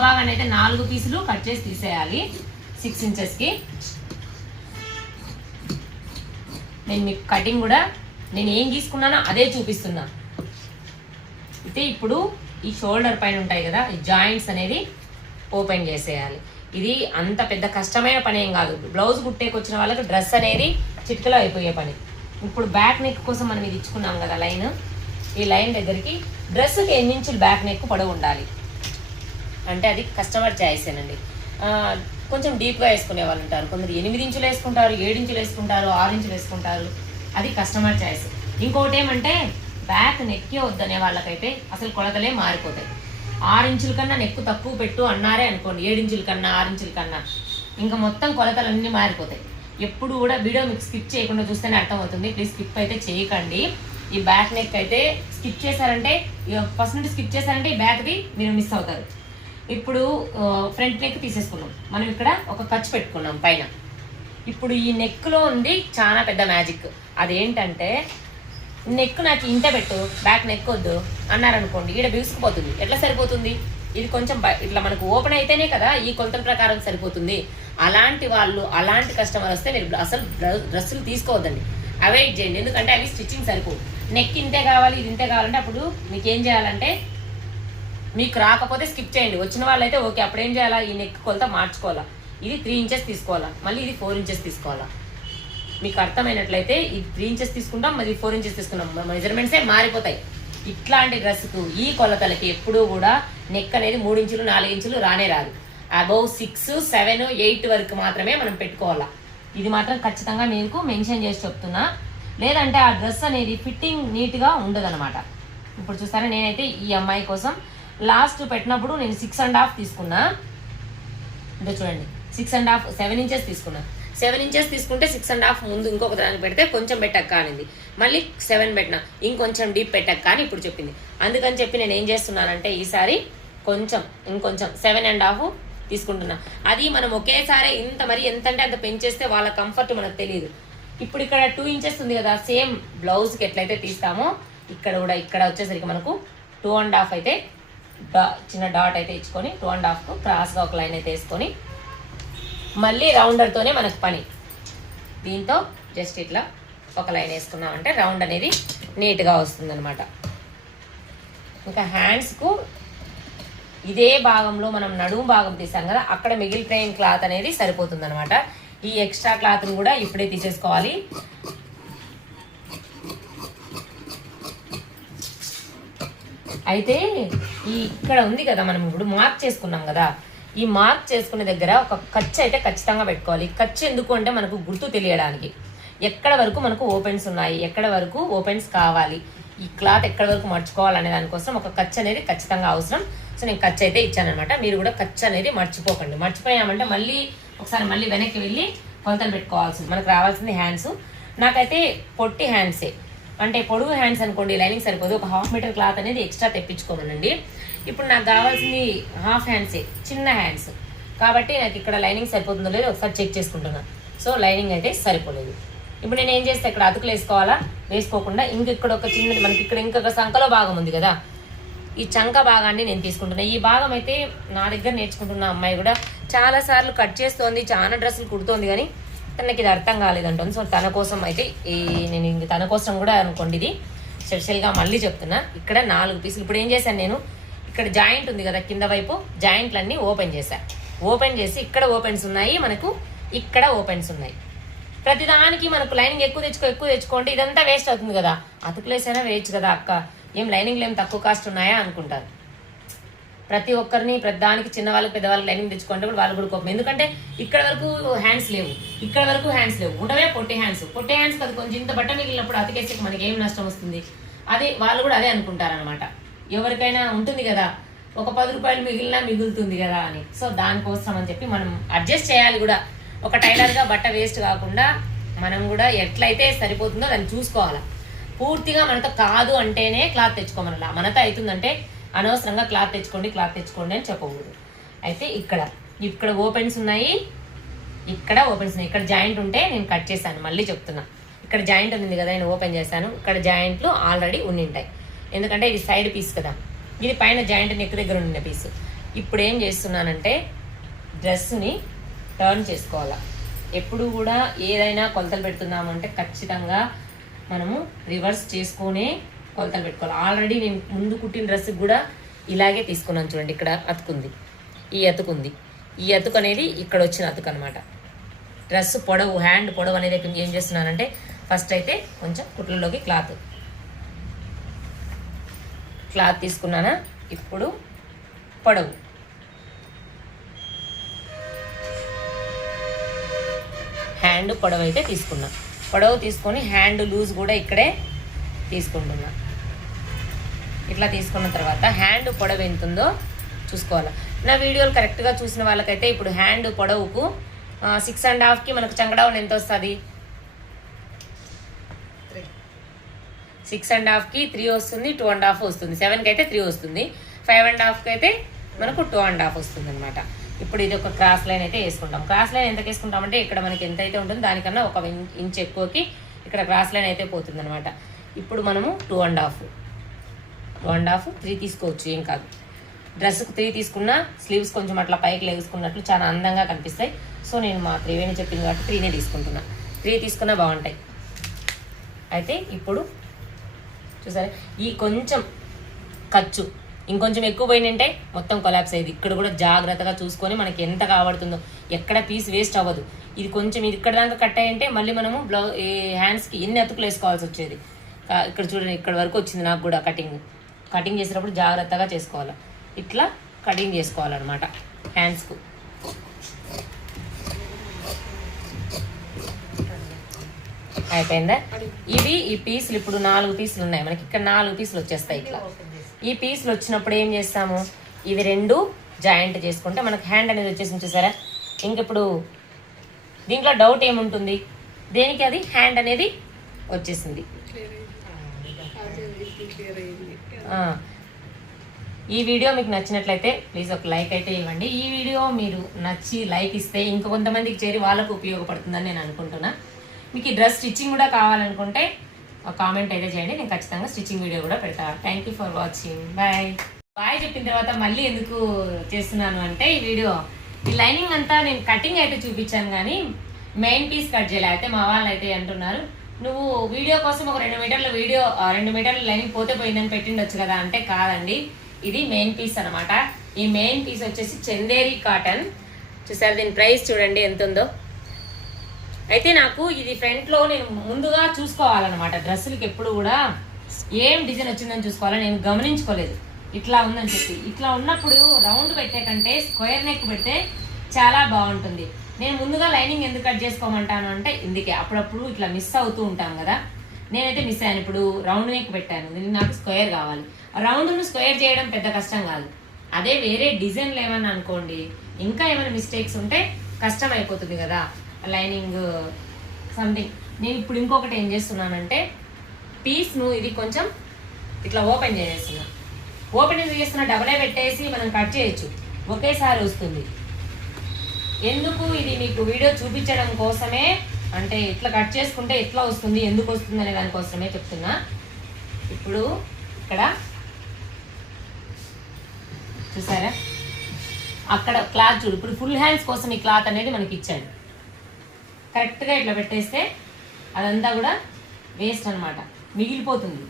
భాగాన్ని అయితే 4 పీసులు కట్ చేసి తీసేయాలి 6 ఇంచెస్కి. నేను మీకు కటింగ్ కూడా నేను ఏం తీసుకున్నానో అదే చూపిస్తున్నా. అయితే ఇప్పుడు ఈ షోల్డర్ పైన ఉంటాయి కదా, ఈ జాయింట్స్ అనేది ఓపెన్ చేసేయాలి. ఇది అంత పెద్ద కష్టమైన పని ఏం కాదు, బ్లౌజ్ కుట్టేకొచ్చిన వాళ్ళకి డ్రెస్ అనేది చిటికలో అయిపోయే పని. ఇప్పుడు బ్యాక్ నెక్ కోసం మనం ఇది ఇచ్చుకున్నాం కదా లైన్, ఈ లైన్ దగ్గరికి డ్రెస్కి 8 ఇంచులు బ్యాక్ నెక్ పొడవు ఉండాలి. అంటే అది కస్టమర్ చాయిసేనండి. కొంచెం డీప్గా వేసుకునే వాళ్ళు ఉంటారు, కొందరు 8 ఇంచులు వేసుకుంటారు, 7 ఇంచులు వేసుకుంటారు, 6 ఇంచులు వేసుకుంటారు, అది కస్టమర్ చాయిస్. ఇంకోటి ఏమంటే బ్యాక్ నెక్కే వద్దనే వాళ్ళకైతే అసలు కొలతలే మారిపోతాయి. 6 ఇంచుల కన్నా నెక్కు తక్కువ పెట్టు అన్నారే అనుకోండి, 7 ఇంచుల కన్నా 6 ఇంచుల కన్నా ఇంకా మొత్తం కొలతలన్నీ మారిపోతాయి. ఎప్పుడు కూడా వీడియో మీకు స్కిప్ చేయకుండా చూస్తేనే అర్థమవుతుంది, ప్లీజ్ స్కిప్ అయితే చేయకండి. ఈ బ్యాక్ నెక్ అయితే స్కిప్ చేశారంటే ఫస్ట్ నుండి స్కిప్ చేశారంటే ఈ బ్యాక్ది మీరు మిస్ అవుతారు. ఇప్పుడు ఫ్రంట్ నెక్ తీసేసుకున్నాం, మనం ఇక్కడ ఒక ఖర్చు పెట్టుకున్నాం పైన. ఇప్పుడు ఈ నెక్లో ఉంది చాలా పెద్ద మ్యాజిక్, అదేంటంటే నెక్ నాకు ఇంత పెట్టు బ్యాక్ నెక్ వద్దు అన్నారనుకోండి, ఇక్కడ బిగుసుకుపోతుంది. ఎట్లా సరిపోతుంది? ఇది కొంచెం ఇట్లా మనకు ఓపెన్ అయితేనే కదా ఈ కొలతల ప్రకారం సరిపోతుంది. అలాంటి వాళ్ళు, అలాంటి కస్టమర్ వస్తే మీరు అసలు డ్రెస్సులు తీసుకోవద్దండి, అవాయిడ్ చేయండి. ఎందుకంటే అవి స్టిచ్చింగ్ సరిపోవు. నెక్ ఇంతే కావాలి, ఇది ఇంతే కావాలంటే అప్పుడు మీకు ఏం చేయాలంటే, మీకు రాకపోతే స్కిప్ చేయండి, వచ్చిన వాళ్ళైతే ఓకే. అప్పుడు ఏం చేయాలా, ఈ నెక్ కొలత మార్చుకోవాలా, ఇది 3 ఇంచెస్ తీసుకోవాలా, మళ్ళీ ఇది 4 ఇంచెస్ తీసుకోవాలా. మీకు అర్థమైనట్లయితే ఇది 3 ఇంచెస్ తీసుకుంటాం, మరి 4 ఇంచెస్ తీసుకున్నాం, మెజర్మెంట్సే మారిపోతాయి. ఇట్లాంటి డ్రెస్కు ఈ కొలతలకి ఎప్పుడూ కూడా నెక్ అనేది 3 ఇంచులు 4 ఇంచులు రానే రాదు. అబౌవ్ 6, 7, 8 వరకు మాత్రమే మనం పెట్టుకోవాలా. ఇది మాత్రం ఖచ్చితంగా మీకు మెన్షన్ చేసి చెప్తున్నా, లేదంటే ఆ డ్రెస్ అనేది ఫిట్టింగ్ నీట్గా ఉండదు అనమాట. ఇప్పుడు చూస్తారా, నేనైతే ఈ అమ్మాయి కోసం లాస్ట్ పెట్టినప్పుడు నేను 6.5 తీసుకున్నా. అంటే చూడండి 6.5, 7 ఇంచెస్ తీసుకున్నా. 7 ఇంచెస్ తీసుకుంటే 6.5 ముందు ఇంకొక దానికి పెడితే కొంచెం పెట్టక్క అనింది, మళ్ళీ 7 పెట్టినా, ఇంకొంచెం డీప్ పెట్టక్క అని ఇప్పుడు చెప్పింది. అందుకని చెప్పి నేను ఏం చేస్తున్నానంటే ఈసారి ఇంకొంచెం 7.5 తీసుకుంటున్నా. అది మనం ఒకేసారి ఇంత మరి ఎంత అంటే అంత పెంచేస్తే వాళ్ళ కంఫర్ట్ మనకు తెలియదు. ఇప్పుడు ఇక్కడ 2 ఇంచెస్ ఉంది కదా, సేమ్ బ్లౌజ్కి ఎట్లయితే తీస్తామో ఇక్కడ కూడా ఇక్కడ వచ్చేసరికి మనకు 2.5 అయితే చిన్న డాట్ అయితే ఇచ్చుకొని 2.5కు క్రాస్గా ఒక లైన్ అయితే వేసుకొని మళ్ళీ రౌండర్తోనే మనకు పని. దీంతో జస్ట్ ఇట్లా ఒక లైన్ వేసుకున్నామంటే రౌండ్ అనేది నీట్గా వస్తుంది అనమాట. ఇంకా హ్యాండ్స్కు ఇదే భాగంలో మనం నడుము భాగం తీసాం కదా, అక్కడ మిగిలిపోయిన క్లాత్ అనేది సరిపోతుంది అనమాట. ఈ ఎక్స్ట్రా క్లాత్ని కూడా ఇప్పుడే తీసేసుకోవాలి. అయితే ఇక్కడ ఉంది కదా, మనం ఇప్పుడు మార్క్ చేసుకున్నాం కదా, ఈ మార్క్ చేసుకునే దగ్గర ఒక ఖర్చు అయితే ఖచ్చితంగా పెట్టుకోవాలి. ఖర్చు ఎందుకు అంటే మనకు గుర్తు తెలియడానికి, ఎక్కడ వరకు మనకు ఓపెన్స్ ఉన్నాయి, ఎక్కడ వరకు ఓపెన్స్ కావాలి, ఈ క్లాత్ ఎక్కడ వరకు మర్చుకోవాలనే దానికోసం ఒక ఖర్చు అనేది ఖచ్చితంగా అవసరం. సో నేను ఖర్చు అయితే ఇచ్చానమాట. మీరు కూడా ఖర్చు అనేది మర్చిపోకండి. మర్చిపోయామంటే మళ్ళీ వెనక్కి వెళ్ళి కొలతలు పెట్టుకోవాల్సింది. మనకు రావాల్సింది హ్యాండ్స్. నాకైతే పొట్టి హ్యాండ్సే, అంటే పొడుగు హ్యాండ్స్ అనుకోండి లైనింగ్ సరిపోదు, ఒక 1/2 మీటర్ క్లాత్ అనేది ఎక్స్ట్రా తెప్పించుకోమనండి. ఇప్పుడు నాకు కావాల్సింది హాఫ్ హ్యాండ్సే, చిన్న హ్యాండ్స్ కాబట్టి నాకు ఇక్కడ లైనింగ్ సరిపోతుందో లేదో ఒకసారి చెక్ చేసుకుంటున్నాను. సో లైనింగ్ అయితే సరిపోలేదు. ఇప్పుడు నేను ఏం చేస్తే ఇక్కడ అతుకులు వేసుకోవాలా, వేసుకోకుండా ఇక్కడ ఒక చిన్నది మనకి ఇక్కడ ఇంకొక సంఖలో భాగం ఉంది కదా, ఈ చంక భాగాన్ని నేను తీసుకుంటున్నాను. ఈ భాగం అయితే నా దగ్గర నేర్చుకుంటున్న అమ్మాయి కూడా చాలాసార్లు కట్ చేస్తోంది, చాలా డ్రెస్సులు కుడుతోంది, కానీ తనకి ఇది అర్థం కాలేదంటుంది. సో తన కోసం అయితే నేను ఇంక తన కోసం కూడా అనుకోండి ఇది స్పెషల్గా మళ్ళీ చెప్తున్నా. ఇక్కడ 4 పీసులు. ఇప్పుడు ఏం చేశాను నేను, ఇక్కడ జాయింట్ ఉంది కదా కింద వైపు, జాయింట్లన్నీ ఓపెన్ చేశా. ఓపెన్ చేసి ఇక్కడ ఓపెన్స్ ఉన్నాయి, మనకు ఇక్కడ ఓపెన్స్ ఉన్నాయి. ప్రతిదానికి మనకు లైనింగ్ ఎక్కువ తెచ్చుకోండి, ఇదంతా వేస్ట్ అవుతుంది కదా, అతుకులేసైనా వేయచ్చు కదా అక్క, ఏం లైనింగ్లు ఏం తక్కువ కాస్ట్ ఉన్నాయా అనుకుంటారు. ప్రతి ఒక్కరిని దానికి చిన్న వాళ్ళకి పెద్దవాళ్ళకి లైనింగ్ తెచ్చుకుంటే కూడా వాళ్ళు కూడా కోపం. ఎందుకంటే ఇక్కడ వరకు హ్యాండ్స్ లేవు, ఇక్కడ వరకు హ్యాండ్స్ లేవు, ఉండవే పొట్టి హ్యాండ్స్ అది కొంచెం ఇంత బట్ట మిగిలినప్పుడు అతికేస్తే మనకి ఏం నష్టం వస్తుంది. అదే వాళ్ళు కూడా అదే అనుకుంటారనమాట. ఎవరికైనా ఉంటుంది కదా ఒక 10 రూపాయలు మిగిలినా మిగులుతుంది కదా అని. సో దానికోసం అని చెప్పి మనం అడ్జస్ట్ చేయాలి కూడా. ఒక టైలర్గా బట్ట వేస్ట్ కాకుండా మనం కూడా ఎట్లయితే సరిపోతుందో దాన్ని చూసుకోవాలి. పూర్తిగా మనతో కాదు అంటేనే క్లాత్ తెచ్చుకోమనలా, మనతో అవుతుందంటే అనవసరంగా క్లాత్ తెచ్చుకోండి అని చెప్పకూడదు. అయితే ఇక్కడ ఓపెన్స్ ఉన్నాయి, ఇక్కడ ఓపెన్స్ ఉన్నాయి. ఇక్కడ జాయింట్ ఉంటే నేను కట్ చేశాను, మళ్ళీ చెప్తున్నా. ఇక్కడ జాయింట్ ఉంది కదా, నేను ఓపెన్ చేశాను. ఇక్కడ జాయింట్లు ఆల్రెడీ ఉండింటాయి, ఎందుకంటే ఇది సైడ్ పీస్ కదా, ఇది పైన జాయింట్ నెక్ దగ్గర ఉండిన పీస్. ఇప్పుడు ఏం చేస్తున్నానంటే డ్రెస్ని టర్న్ చేసుకోవాలా. ఎప్పుడు కూడా ఏదైనా కొలతలు పెడుతున్నామంటే ఖచ్చితంగా మనము రివర్స్ చేసుకునే కొలతలు పెట్టుకోవాలి. ఆల్రెడీ నేను ముందు కుట్టిన డ్రెస్కి కూడా ఇలాగే తీసుకున్నాను చూడండి. ఇక్కడ అతుకుంది, ఈ అతుకు అనేది ఇక్కడ వచ్చిన అతుకు అనమాట. డ్రెస్ పొడవు, హ్యాండ్ పొడవు అనేది ఏం చేస్తున్నానంటే ఫస్ట్ అయితే కొంచెం కుట్లలోకి క్లాత్ తీసుకున్నానా. ఇప్పుడు పొడవు, హ్యాండ్ పొడవు అయితే తీసుకున్నా. పొడవు తీసుకొని హ్యాండ్ లూజ్ కూడా ఇక్కడే తీసుకుంటున్నా. ఇట్లా తీసుకున్న తర్వాత హ్యాండ్ పొడవు ఎంత ఉందో చూసుకోవాలి. నా వీడియోలు కరెక్ట్గా చూసిన వాళ్ళకైతే ఇప్పుడు హ్యాండ్ పొడవుకు 6.5కి మనకు చంకడౌన్ ఎంత వస్తుంది, 6.5కి 3 వస్తుంది, 2.5 వస్తుంది, 7కి అయితే 3 వస్తుంది, 5.5కి అయితే మనకు 2.5 వస్తుంది అనమాట. ఇప్పుడు ఇది ఒక క్రాస్ లైన్ అయితే వేసుకుంటాం. క్రాస్ లైన్ ఎంత వేసుకుంటామంటే ఇక్కడ మనకి ఎంత అయితే ఉంటుందో దానికన్నా 1 ఇంచ్ ఎక్కువకి ఇక్కడ క్రాస్ లైన్ అయితే పోతుంది అనమాట. ఇప్పుడు మనము 2.5, 3 తీసుకోవచ్చు, ఏం కాదు. డ్రెస్కి 3 తీసుకున్నా స్లీవ్స్ కొంచెం అట్లా పైకి లేసుకున్నట్లు చాలా అందంగా కనిపిస్తాయి. సో నేను మా 3 చెప్పింది కాబట్టి 3నే తీసుకుంటున్నా. 3 తీసుకున్నా బాగుంటాయి. అయితే ఇప్పుడు చూసారా, ఈ కొంచెం ఖర్చు ఇంకొంచెం ఎక్కువ పోయినంటే మొత్తం కొలాప్స్ అయ్యేది. ఇక్కడ కూడా జాగ్రత్తగా చూసుకొని మనకి ఎంత కాబడుతుందో, ఎక్కడ పీస్ వేస్ట్ అవ్వదు. ఇది కొంచెం ఇది ఇక్కడ దాకా కట్ అయ్యంటే మళ్ళీ మనము హ్యాండ్స్కి ఎన్ని అతుకులు వేసుకోవాల్సి వచ్చేది. ఇక్కడ చూడండి, ఇక్కడ వరకు వచ్చింది నాకు కూడా. కటింగ్ చేసేటప్పుడు జాగ్రత్తగా చేసుకోవాలి. ఇట్లా కటింగ్ చేసుకోవాలన్నమాట హ్యాండ్స్కు. అయిపోయిందా? ఈ పీసులు ఇప్పుడు 4 పీసులు ఉన్నాయి మనకి. ఇక్కడ 4 పీసులు వచ్చేస్తాయి. ఇట్లా ఈ పీసులు వచ్చినప్పుడు ఏం చేస్తాము, ఇవి 2 జాయింట్ చేసుకుంటే మనకు హ్యాండ్ అనేది వచ్చేసి చూసారా. ఇంకెప్పుడు దీంట్లో డౌట్ ఏముంటుంది, దేనికి అది హ్యాండ్ అనేది వచ్చేసింది. ఈ వీడియో మీకు నచ్చినట్లయితే ప్లీజ్ ఒక లైక్ అయితే ఇవ్వండి. ఈ వీడియో మీరు నచ్చి లైక్ ఇస్తే ఇంక కొంతమందికి చేరి వాళ్ళకు ఉపయోగపడుతుందని నేను అనుకుంటున్నా. మీకు ఈ డ్రెస్ స్టిచ్చింగ్ కూడా కావాలనుకుంటే ఒక కామెంట్ అయితే చేయండి, నేను ఖచ్చితంగా స్టిచ్చింగ్ వీడియో కూడా పెడతాను. Thank you for watching. Bye చెప్పిన తర్వాత మళ్ళీ ఎందుకు చేస్తున్నాను అంటే ఈ వీడియో, ఈ లైనింగ్ అంతా నేను కటింగ్ అయితే చూపించాను కానీ మెయిన్ పీస్ కట్ చేయలే. అయితే మా వాళ్ళు అయితే అంటున్నారు, నువ్వు వీడియో కోసం ఒక 2 మీటర్ల లైనింగ్ పోతే పోయిందని పెట్టిండొచ్చు కదా అంటే, కాదండి, ఇది మెయిన్ పీస్ అనమాట. ఈ మెయిన్ పీస్ వచ్చేసి చందేరి కాటన్. చూసారు, దీని ప్రైస్ చూడండి ఎంత ఉందో. అయితే నాకు ఇది ఫ్రంట్లో నేను ముందుగా చూసుకోవాలన్నమాట. డ్రెస్సులకి ఎప్పుడు కూడా ఏం డిజైన్ వచ్చిందని చూసుకోవాలి. నేను గమనించుకోలేదు ఇట్లా ఉందని చెప్పి. ఇట్లా ఉన్నప్పుడు రౌండ్ పెట్టే కంటే స్క్వేర్ నెక్ పెడితే చాలా బాగుంటుంది. నేను ముందుగా లైనింగ్ ఎందుకు కట్ చేసుకోమంటాను అంటే ఇందుకే, అప్పుడప్పుడు ఇట్లా మిస్ అవుతూ ఉంటాం కదా. నేనైతే మిస్ అయ్యాను. ఇప్పుడు రౌండ్ నెక్ పెట్టాను, దీనికి నాకు స్క్వేర్ కావాలి. రౌండ్ను స్క్వేర్ చేయడం పెద్ద కష్టం కాదు. అదే వేరే డిజైన్లు ఏమన్నా అనుకోండి, ఇంకా ఏమైనా మిస్టేక్స్ ఉంటే కష్టం అయిపోతుంది కదా లైనింగ్ సంథింగ్. నేను ఇప్పుడు ఇంకొకటి ఏం చేస్తున్నానంటే పీస్ను ఇది కొంచెం ఇట్లా ఓపెన్ చేస్తున్నా. ఓపెన్ ఎందుకు చేస్తున్నా, డబలే పెట్టేసి మనం కట్ చేయొచ్చు, ఒకేసారి వస్తుంది. ఎందుకు ఇది మీకు వీడియో చూపించడం కోసమే, అంటే ఇట్లా కట్ చేసుకుంటే ఎట్లా వస్తుంది, ఎందుకు వస్తుంది అనే దానికోసమే చెప్తున్నా. ఇప్పుడు ఇక్కడ చూసారా, అక్కడ క్లాత్ చూడు. ఇప్పుడు ఫుల్ హ్యాండ్స్ కోసం ఈ క్లాత్ అనేది మనకి ఇచ్చాడు కరెక్ట్గా ఇట్లా పెట్టేస్తే అదంతా కూడా వేస్ట్ అనమాట, మిగిలిపోతుంది.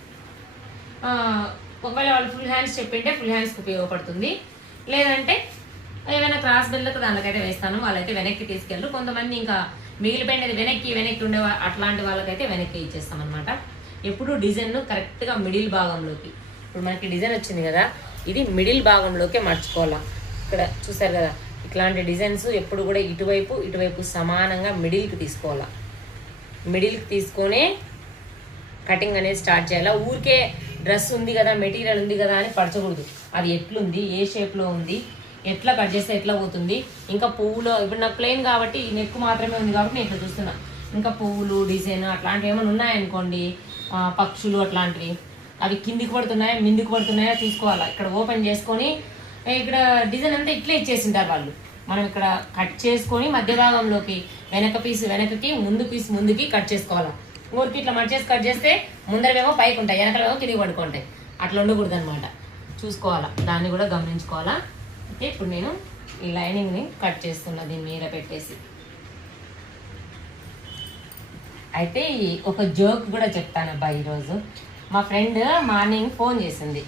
ఒకవేళ వాళ్ళు ఫుల్ హ్యాండ్స్ చెప్పింటే ఫుల్ హ్యాండ్స్కి ఉపయోగపడుతుంది. లేదంటే ఏమైనా క్రాస్ బెల్లకు దానికైతే వేస్తాను, వాళ్ళైతే వెనక్కి తీసుకెళ్ళరు. కొంతమంది ఇంకా మిగిలిపోయినది వెనక్కి ఉండే అట్లాంటి వాళ్ళకైతే వెనక్కి ఇచ్చేస్తాం అనమాట. ఎప్పుడు డిజైన్ కరెక్ట్గా మిడిల్ భాగంలోకి, ఇప్పుడు మనకి డిజైన్ వచ్చింది కదా, ఇది మిడిల్ భాగంలోకే మర్చుకోవాలా. ఇక్కడ చూసారు కదా, ఇట్లాంటి డిజైన్స్ ఎప్పుడు కూడా ఇటువైపు సమానంగా మిడిల్కి తీసుకోవాలా. మిడిల్కి తీసుకొనే కటింగ్ అనేది స్టార్ట్ చేయాలా. ఊరికే డ్రెస్ ఉంది కదా, మెటీరియల్ ఉంది కదా అని పరచకూడదు. అది ఎట్లుంది, ఏ షేప్లో ఉంది, ఎట్లా కట్ చేస్తే ఎట్లా పోతుంది. ఇంకా పువ్వులు, ఇప్పుడు నాకు ప్లెయిన్ కాబట్టి ఈ నెక్ మాత్రమే ఉంది కాబట్టి నేను ఇట్లా చూస్తున్నా. ఇంకా పువ్వులు డిజైన్ అట్లాంటివి ఏమైనా ఉన్నాయనుకోండి, పక్షులు అట్లాంటివి, అవి కిందికి పడుతున్నాయా మిందికి పడుతున్నాయా చూసుకోవాలా. ఇక్కడ ఓపెన్ చేసుకొని ఇక్కడ డిజైన్ అంతా ఇట్లా ఇచ్చేసింటారు వాళ్ళు. మనం ఇక్కడ కట్ చేసుకొని మధ్య భాగంలోకి వెనక పీస్ వెనకకి, ముందు పీస్ ముందుకి కట్ చేసుకోవాలా. ఊరికి ఇట్లా మర్చేసి కట్ చేస్తే ముందరవేమో పైకి ఉంటాయి, వెనకలేమో కిందికి పడుకుంటాయి. అట్లా ఉండకూడదు అనమాట, చూసుకోవాలా. దాన్ని కూడా గమనించుకోవాలా. ఓకే, ఇప్పుడు నేను ఈ లైనింగ్ని కట్ చేస్తున్నా దీని మీద పెట్టేసి. అయితే ఒక జోక్ కూడా చెప్తానబ్బా. ఈరోజు మా ఫ్రెండ్ మార్నింగ్ ఫోన్ చేసింది.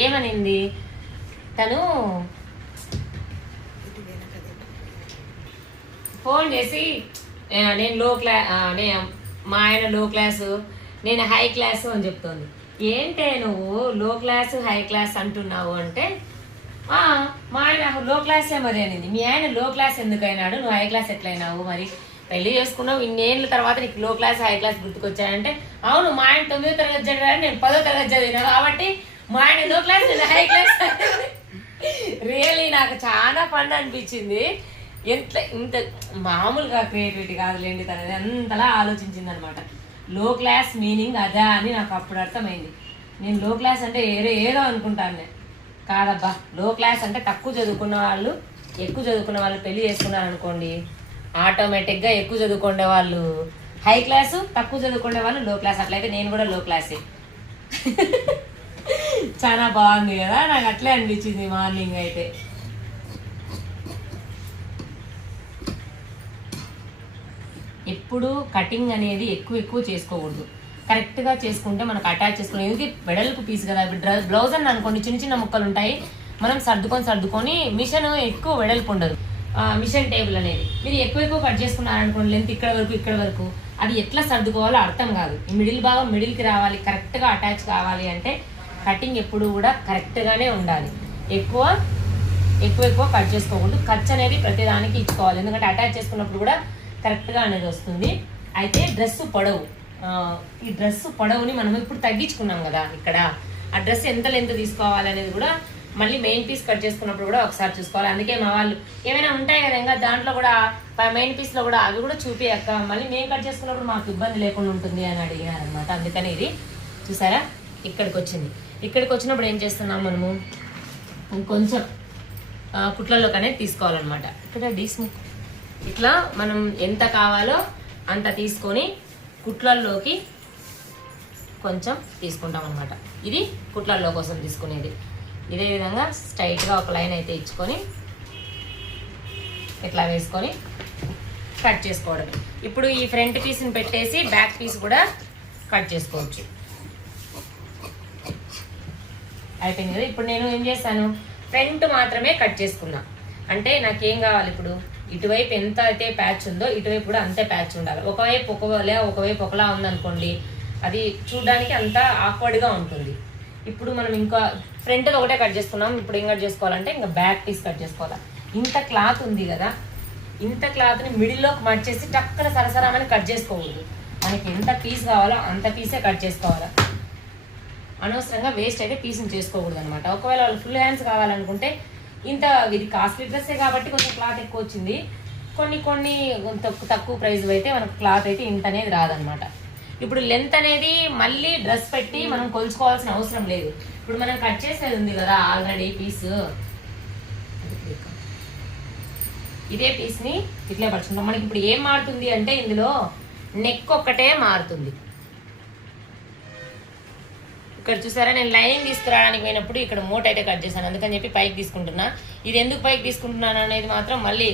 ఏమనింది తను, ఫోన్ చేసి నేను మా ఆయన లో క్లాసు, నేను హై క్లాసు అని చెప్తోంది. ఏంటే నువ్వు లో క్లాసు హై క్లాస్ అంటున్నావు అంటే, మా ఆయన లో క్లాసే మరి అనింది. మీ ఆయన లో క్లాస్ ఎందుకు అయినాడు, నువ్వు హై క్లాస్ ఎట్లయినావు, మరి పెళ్లి చేసుకున్నావు ఇన్నేళ్ళ తర్వాత నీకు లో క్లాస్ హై క్లాస్ గుర్తుకొచ్చాయంటే, అవును మా ఆయన 9వ తరగతి చదివాడు, నేను 10వ తరగతి చదివినా కాబట్టి మా ఆయన లో క్లాస్ నేను హై క్లాస్. రియల్లీ నాకు చాలా ఫన్ అనిపించింది. ఇంత మామూలుగా క్రియేటివిటీ కాదులేండి, తనది అంతలా ఆలోచించింది అనమాట. లో క్లాస్ మీనింగ్ అదా అని నాకు అప్పుడు అర్థమైంది. నేను లో క్లాస్ అంటే ఏదో అనుకుంటాను. నేను కాదబ్బా, లో క్లాస్ అంటే తక్కువ చదువుకున్న వాళ్ళు, ఎక్కువ చదువుకున్న వాళ్ళు పెళ్లి చేసుకున్నారు అనుకోండి, ఆటోమేటిక్గా ఎక్కువ చదువుకునే వాళ్ళు హై క్లాసు, తక్కువ చదువుకునే వాళ్ళు లో క్లాస్. అట్లయితే నేను కూడా లో క్లాసే. చాలా బాగుంది కదా, నాకు అట్లే అనిపించింది మార్నింగ్ అయితే. ఎప్పుడు కటింగ్ అనేది ఎక్కువ చేసుకోకూడదు. కరెక్ట్గా చేసుకుంటే మనకు అటాచ్ చేసుకుని, ఎందుకు వెడల్పు పీస్ కదా. ఇప్పుడు బ్లౌజ్ అని అనుకోండి, చిన్న ముక్కలు ఉంటాయి, మనం సర్దుకొని మిషన్ ఎక్కువ వెడల్పు ఉండదు. మిషన్ టేబుల్ అనేది మీరు ఎక్కువ కట్ చేసుకున్నారనుకోండి, లెంత్ ఇక్కడ వరకు అది ఎట్లా సర్దుకోవాలో అర్థం కాదు. ఈ మిడిల్ భాగం మిడిల్కి రావాలి, కరెక్ట్గా అటాచ్ కావాలి అంటే కటింగ్ ఎప్పుడు కూడా కరెక్ట్గానే ఉండాలి. ఎక్కువ కట్ చేసుకోకూడదు. ఖర్చు అనేది ప్రతిదానికి ఇచ్చుకోవాలి, ఎందుకంటే అటాచ్ చేసుకున్నప్పుడు కూడా కరెక్ట్గా అనేది వస్తుంది. అయితే డ్రెస్ పొడవు, ఈ డ్రెస్ పొడవుని మనం ఇప్పుడు తగ్గించుకున్నాం కదా, ఇక్కడ ఆ డ్రెస్ ఎంత లెంత్ తీసుకోవాలి అనేది కూడా మళ్ళీ మెయిన్ పీస్ కట్ చేసుకున్నప్పుడు కూడా ఒకసారి చూసుకోవాలి. అందుకే మా వాళ్ళు ఏమైనా ఉంటాయి కదా ఇంకా దాంట్లో కూడా మెయిన్ పీస్లో కూడా అవి కూడా చూపియక్క, మళ్ళీ మేము కట్ చేసుకున్నప్పుడు మాకు ఇబ్బంది లేకుండా ఉంటుంది అని అడిగినారు అనమాట. అందుకని ఇది చూసారా ఇక్కడికి వచ్చింది. ఇక్కడికి వచ్చినప్పుడు ఏం చేస్తున్నాం మనము, ఇంకొంచెం కుట్లలోకి అనేది తీసుకోవాలన్నమాట. ఇక్కడ డీస్ముక్ ఇట్లా మనం ఎంత కావాలో అంత తీసుకొని కుట్లల్లోకి కొంచెం తీసుకుంటాం అనమాట. ఇది కుట్లల్లో కోసం తీసుకునేది. ఇదే విధంగా స్ట్రైట్గా ఒక లైన్ అయితే ఇచ్చుకొని ఇట్లా వేసుకొని కట్ చేసుకోవడం. ఇప్పుడు ఈ ఫ్రంట్ పీస్ని పెట్టేసి బ్యాక్ పీస్ కూడా కట్ చేసుకోవచ్చు. అయిపోయింది కదా. ఇప్పుడు నేను ఏం చేస్తాను, ఫ్రంట్ మాత్రమే కట్ చేసుకున్నా. అంటే నాకేం కావాలి, ఇప్పుడు ఇటువైపు ఎంత అయితే ప్యాచ్ ఉందో ఇటువైపు కూడా అంతే ప్యాచ్ ఉండాలి. ఒకవైపు ఒకలా ఉందనుకోండి, అది చూడడానికి అంతా ఆక్వర్డ్గా ఉంటుంది. ఇప్పుడు మనం ఇంకా ఫ్రంట్ ఒకటే కట్ చేసుకున్నాం, ఇప్పుడు ఏం కట్ చేసుకోవాలంటే ఇంకా బ్యాక్ పీస్ కట్ చేసుకోవాలి. ఇంత క్లాత్ ఉంది కదా, ఇంత క్లాత్ని మిడిల్లోకి మర్చేసి టక్కన సరసరామని కట్ చేసుకోకూడదు. మనకి ఎంత పీస్ కావాలో అంత పీసే కట్ చేసుకోవాలి. అనవసరంగా వేస్ట్ అయితే పీస్ని చేసుకోకూడదు అనమాట. ఒకవేళ వాళ్ళు ఫుల్ హ్యాండ్స్ కావాలనుకుంటే ఇంత, ఇది కాస్ట్లీ డ్రెస్సే కాబట్టి కొంచెం క్లాత్ ఎక్కువ వచ్చింది. కొన్ని తక్కువ ప్రైస్ అయితే మనకు క్లాత్ అయితే ఇంత అనేది రాదనమాట. ఇప్పుడు లెంత్ అనేది మళ్ళీ డ్రెస్ పెట్టి మనం కొలుచుకోవాల్సిన అవసరం లేదు. ఇప్పుడు మనం కట్ చేసేది ఉంది కదా ఆల్రెడీ పీస్, ఇదే పీస్ని ఇట్లే పడుచుకుంటాం. మనకి ఇప్పుడు ఏం మారుతుంది అంటే ఇందులో నెక్ ఒక్కటే మారుతుంది. ఇక్కడ చూసారా, నేను లైనింగ్ తీసుకురావడానికి పోయినప్పుడు ఇక్కడ మూట అయితే కట్ చేశాను, అందుకని చెప్పి పైకి తీసుకుంటున్నా. ఇది ఎందుకు పైకి తీసుకుంటున్నాను అనేది మాత్రం మళ్ళీ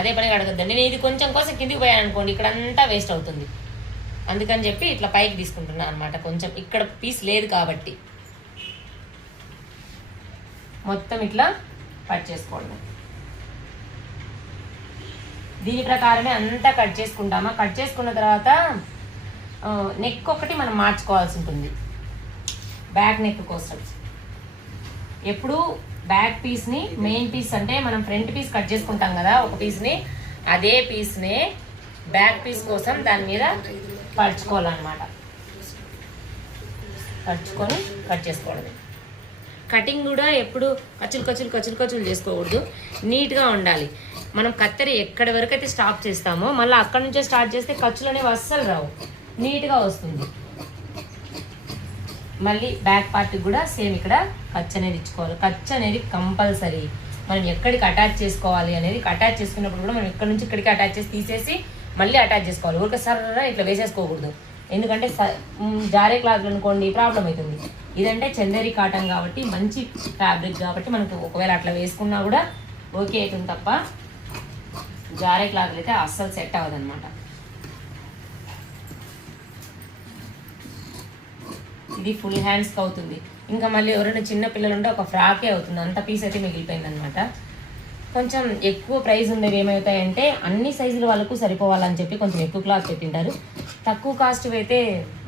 అదే పనిగా అడగద్దండి. నేను ఇది కొంచెం కోసం కిందికి పోయాను అనుకోండి, ఇక్కడ అంతా వేస్ట్ అవుతుంది. అందుకని చెప్పి ఇట్లా పైకి తీసుకుంటున్నాను అనమాట. కొంచెం ఇక్కడ పీస్ లేదు కాబట్టి మొత్తం ఇట్లా కట్ చేసుకోవడం. దీని ప్రకారమే అంతా కట్ చేసుకుంటామా. కట్ చేసుకున్న తర్వాత నెక్ ఒకటి మనం మార్చుకోవాల్సి ఉంటుంది. బ్యాక్ నెక్ కోసం ఎప్పుడు బ్యాక్ పీస్ని మెయిన్ పీస్ అంటే మనం ఫ్రంట్ పీస్ కట్ చేసుకుంటాం కదా ఒక పీస్ని, అదే పీస్ని బ్యాక్ పీస్ కోసం దాని మీద పరుచుకోవాలన్నమాట. పరుచుకొని కట్ చేసుకోవడమే. కటింగ్ కూడా ఎప్పుడు కచ్చులు చేసుకోకూడదు, నీట్గా ఉండాలి. మనం కత్తెర ఎక్కడి వరకు అయితే స్టాప్ చేస్తామో మళ్ళీ అక్కడ నుంచే స్టార్ట్ చేస్తే ఖర్చులు అనేవి అస్సలు రావు, నీట్గా వస్తుంది. మళ్ళీ బ్యాక్ పార్ట్కి కూడా సేమ్ ఇక్కడ ఖర్చు అనేది ఇచ్చుకోవాలి. ఖర్చు అనేది కంపల్సరీ. మనం ఎక్కడికి అటాచ్ చేసుకోవాలి అనేది, అటాచ్ చేసుకున్నప్పుడు కూడా మనం ఇక్కడ నుంచి ఇక్కడికి అటాచ్ చేసి తీసేసి మళ్ళీ అటాచ్ చేసుకోవాలి. ఊరికే సర్ర ఇట్లా వేసేసుకోకూడదు, ఎందుకంటే జారే క్లాత్లు అనుకోండి ప్రాబ్లం అవుతుంది. ఇదంటే చందేరి కాటన్ కాబట్టి మంచి ఫ్యాబ్రిక్ కాబట్టి మనకు ఒకవేళ అట్లా వేసుకున్నా కూడా ఓకే అవుతుంది తప్ప జారే క్లాత్లు అయితే అస్సలు సెట్ అవ్వదన్నమాట. ఇది ఫుల్ హ్యాండ్స్కి అవుతుంది. ఇంకా మళ్ళీ ఎవరైనా చిన్న పిల్లలు ఉంటే ఒక ఫ్రాకే అవుతుంది. అంత పీస్ అయితే మిగిలిపోయింది అనమాట. కొంచెం ఎక్కువ ప్రైస్ ఉండేవి ఏమవుతాయంటే అన్ని సైజుల వాళ్ళకు సరిపోవాలని చెప్పి కొంచెం ఎక్కువ క్లాత్ పెట్టింటారు. తక్కువ కాస్ట్ అయితే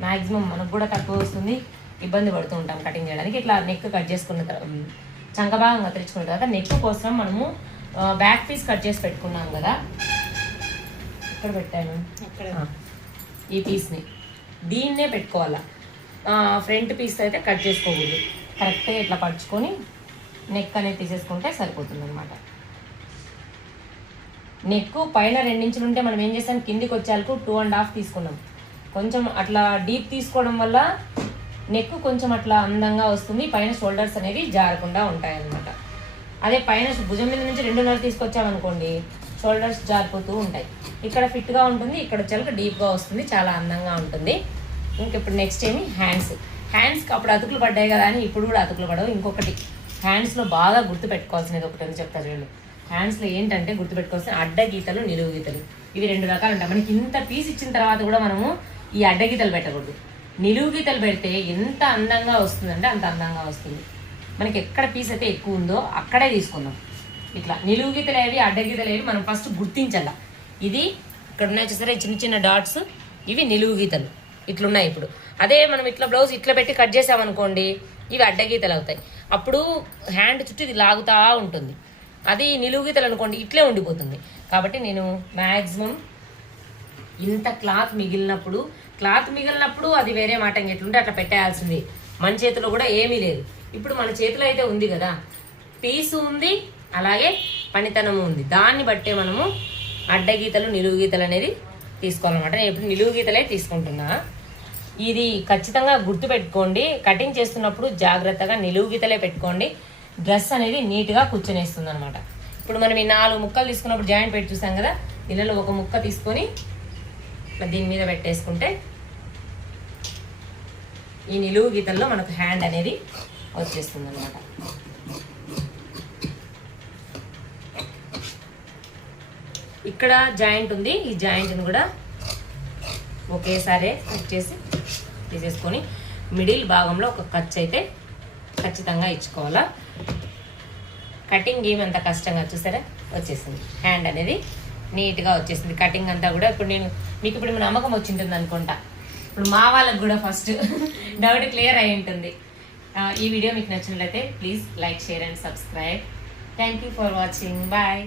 మ్యాక్సిమం మనకు కూడా తక్కువ వస్తుంది, ఇబ్బంది పడుతూ ఉంటాం కటింగ్ చేయడానికి. ఇట్లా నెక్ కట్ చేసుకున్న తర్వాత చంక భాగం కత్తిరించుకున్న తర్వాత నెక్ కోసం మనము బ్యాక్ పీస్ కట్ చేసి పెట్టుకున్నాం కదా, ఇక్కడ పెట్టాను ఈ పీస్ని, దీన్నే పెట్టుకోవాలా. ఫ్రంట్ పీస్ అయితే కట్ చేసుకోకూడదు. కరెక్ట్గా ఇట్లా పరుచుకొని నెక్ అనేది తీసేసుకుంటే సరిపోతుంది అనమాట. నెక్ పైన 2 ఇంచులు ఉంటే మనం ఏం చేసాం, కిందికి వచ్చేందుకు 2.5 తీసుకున్నాం. కొంచెం అట్లా డీప్ తీసుకోవడం వల్ల నెక్ కొంచెం అట్లా అందంగా వస్తుంది, పైన షోల్డర్స్ అనేవి జారకుండా ఉంటాయన్నమాట. అదే పైన భుజం మీద నుంచి 2.5 తీసుకొచ్చామనుకోండి షోల్డర్స్ జారిపోతూ ఉంటాయి. ఇక్కడ ఫిట్గా ఉంటుంది, ఇక్కడ వచ్చేలకు డీప్గా వస్తుంది, చాలా అందంగా ఉంటుంది. ఇంకెప్పుడు నెక్స్ట్ ఏమి హ్యాండ్స్కి అప్పుడు అతుకులు పడ్డాయి కదా అని ఇప్పుడు కూడా అతుకులు పడవు. ఇంకొకటి హ్యాండ్స్లో బాగా గుర్తు పెట్టుకోవాల్సినది ఒకటి అని చెప్తా చూడండి. హ్యాండ్స్లో ఏంటంటే గుర్తుపెట్టుకోవాల్సిన అడ్డ గీతలు, నిలువు గీతలు, ఇవి 2 రకాలు ఉంటాయి. మనకి ఇంత పీస్ ఇచ్చిన తర్వాత కూడా మనము ఈ అడ్డ గీతలు పెట్టకూడదు. నిలువు గీతలు పెడితే ఎంత అందంగా వస్తుందంటే అంత అందంగా వస్తుంది. మనకి ఎక్కడ పీస్ అయితే ఎక్కువ ఉందో అక్కడే తీసుకుందాం. ఇట్లా నిలువు గీతలు ఏవి అడ్డ గీతలు ఏవి మనం ఫస్ట్ గుర్తించాల. ఇది ఇక్కడ ఉన్నాయి చూసారా చిన్న చిన్న డాట్స్, ఇవి నిలువు గీతలు ఇట్లున్నాయి. ఇప్పుడు అదే మనం ఇట్లా బ్లౌజ్ ఇట్లా పెట్టి కట్ చేసామనుకోండి ఇవి అడ్డ గీతలు అవుతాయి. అప్పుడు హ్యాండ్ చుట్టూ ఇది లాగుతూ ఉంటుంది. అది నిలువు గీతలు అనుకోండి ఇట్లే ఉండిపోతుంది. కాబట్టి నేను మ్యాక్సిమం ఇంత క్లాత్ మిగిలినప్పుడు అది వేరే మాట, ఎట్లుంటే అట్లా పెట్టేయాల్సింది. మన చేతిలో కూడా ఏమీ లేదు. ఇప్పుడు మన చేతిలో అయితే ఉంది కదా, పీసు ఉంది, అలాగే పనితనం ఉంది. దాన్ని బట్టే మనము అడ్డగీతలు నిలువు గీతలు అనేది తీసుకోవాలన్నమాట. నేను ఇప్పుడు నిలువు గీతలే తీసుకుంటున్నా. ఇది ఖచ్చితంగా గుర్తుపెట్టుకోండి. కటింగ్ చేస్తున్నప్పుడు జాగ్రత్తగా నిలువు గీతలే పెట్టుకోండి. డ్రెస్ అనేది నీట్గా కూర్చొనేస్తుంది అనమాట. ఇప్పుడు మనం ఈ 4 ముక్కలు తీసుకున్నప్పుడు జాయింట్ పెట్టి చూసాం కదా, దీనిలో ఒక ముక్క తీసుకొని దీని మీద పెట్టేసుకుంటే ఈ నిలువు గీతల్లో మనకు హ్యాండ్ అనేది వచ్చేస్తుంది అనమాట. ఇక్కడ జాయింట్ ఉంది, ఈ జాయింట్ని కూడా ఒకేసారి కట్ చేసి తీసేసుకొని మిడిల్ భాగంలో ఒక ఖర్చు అయితే ఖచ్చితంగా ఇచ్చుకోవాలా. కటింగ్ ఏమంత కష్టంగా చూసారా వచ్చేసింది, హ్యాండ్ అనేది నీట్గా వచ్చేసింది. కటింగ్ అంతా కూడా ఇప్పుడు మీకు ఇప్పుడు నమ్మకం వచ్చింటుంది అనుకుంటా. ఇప్పుడు మా వాళ్ళకు కూడా ఫస్ట్ డౌట్ క్లియర్ అయి ఉంటుంది. ఈ వీడియో మీకు నచ్చినట్లయితే please like, share and subscribe. Thank you for watching. Bye.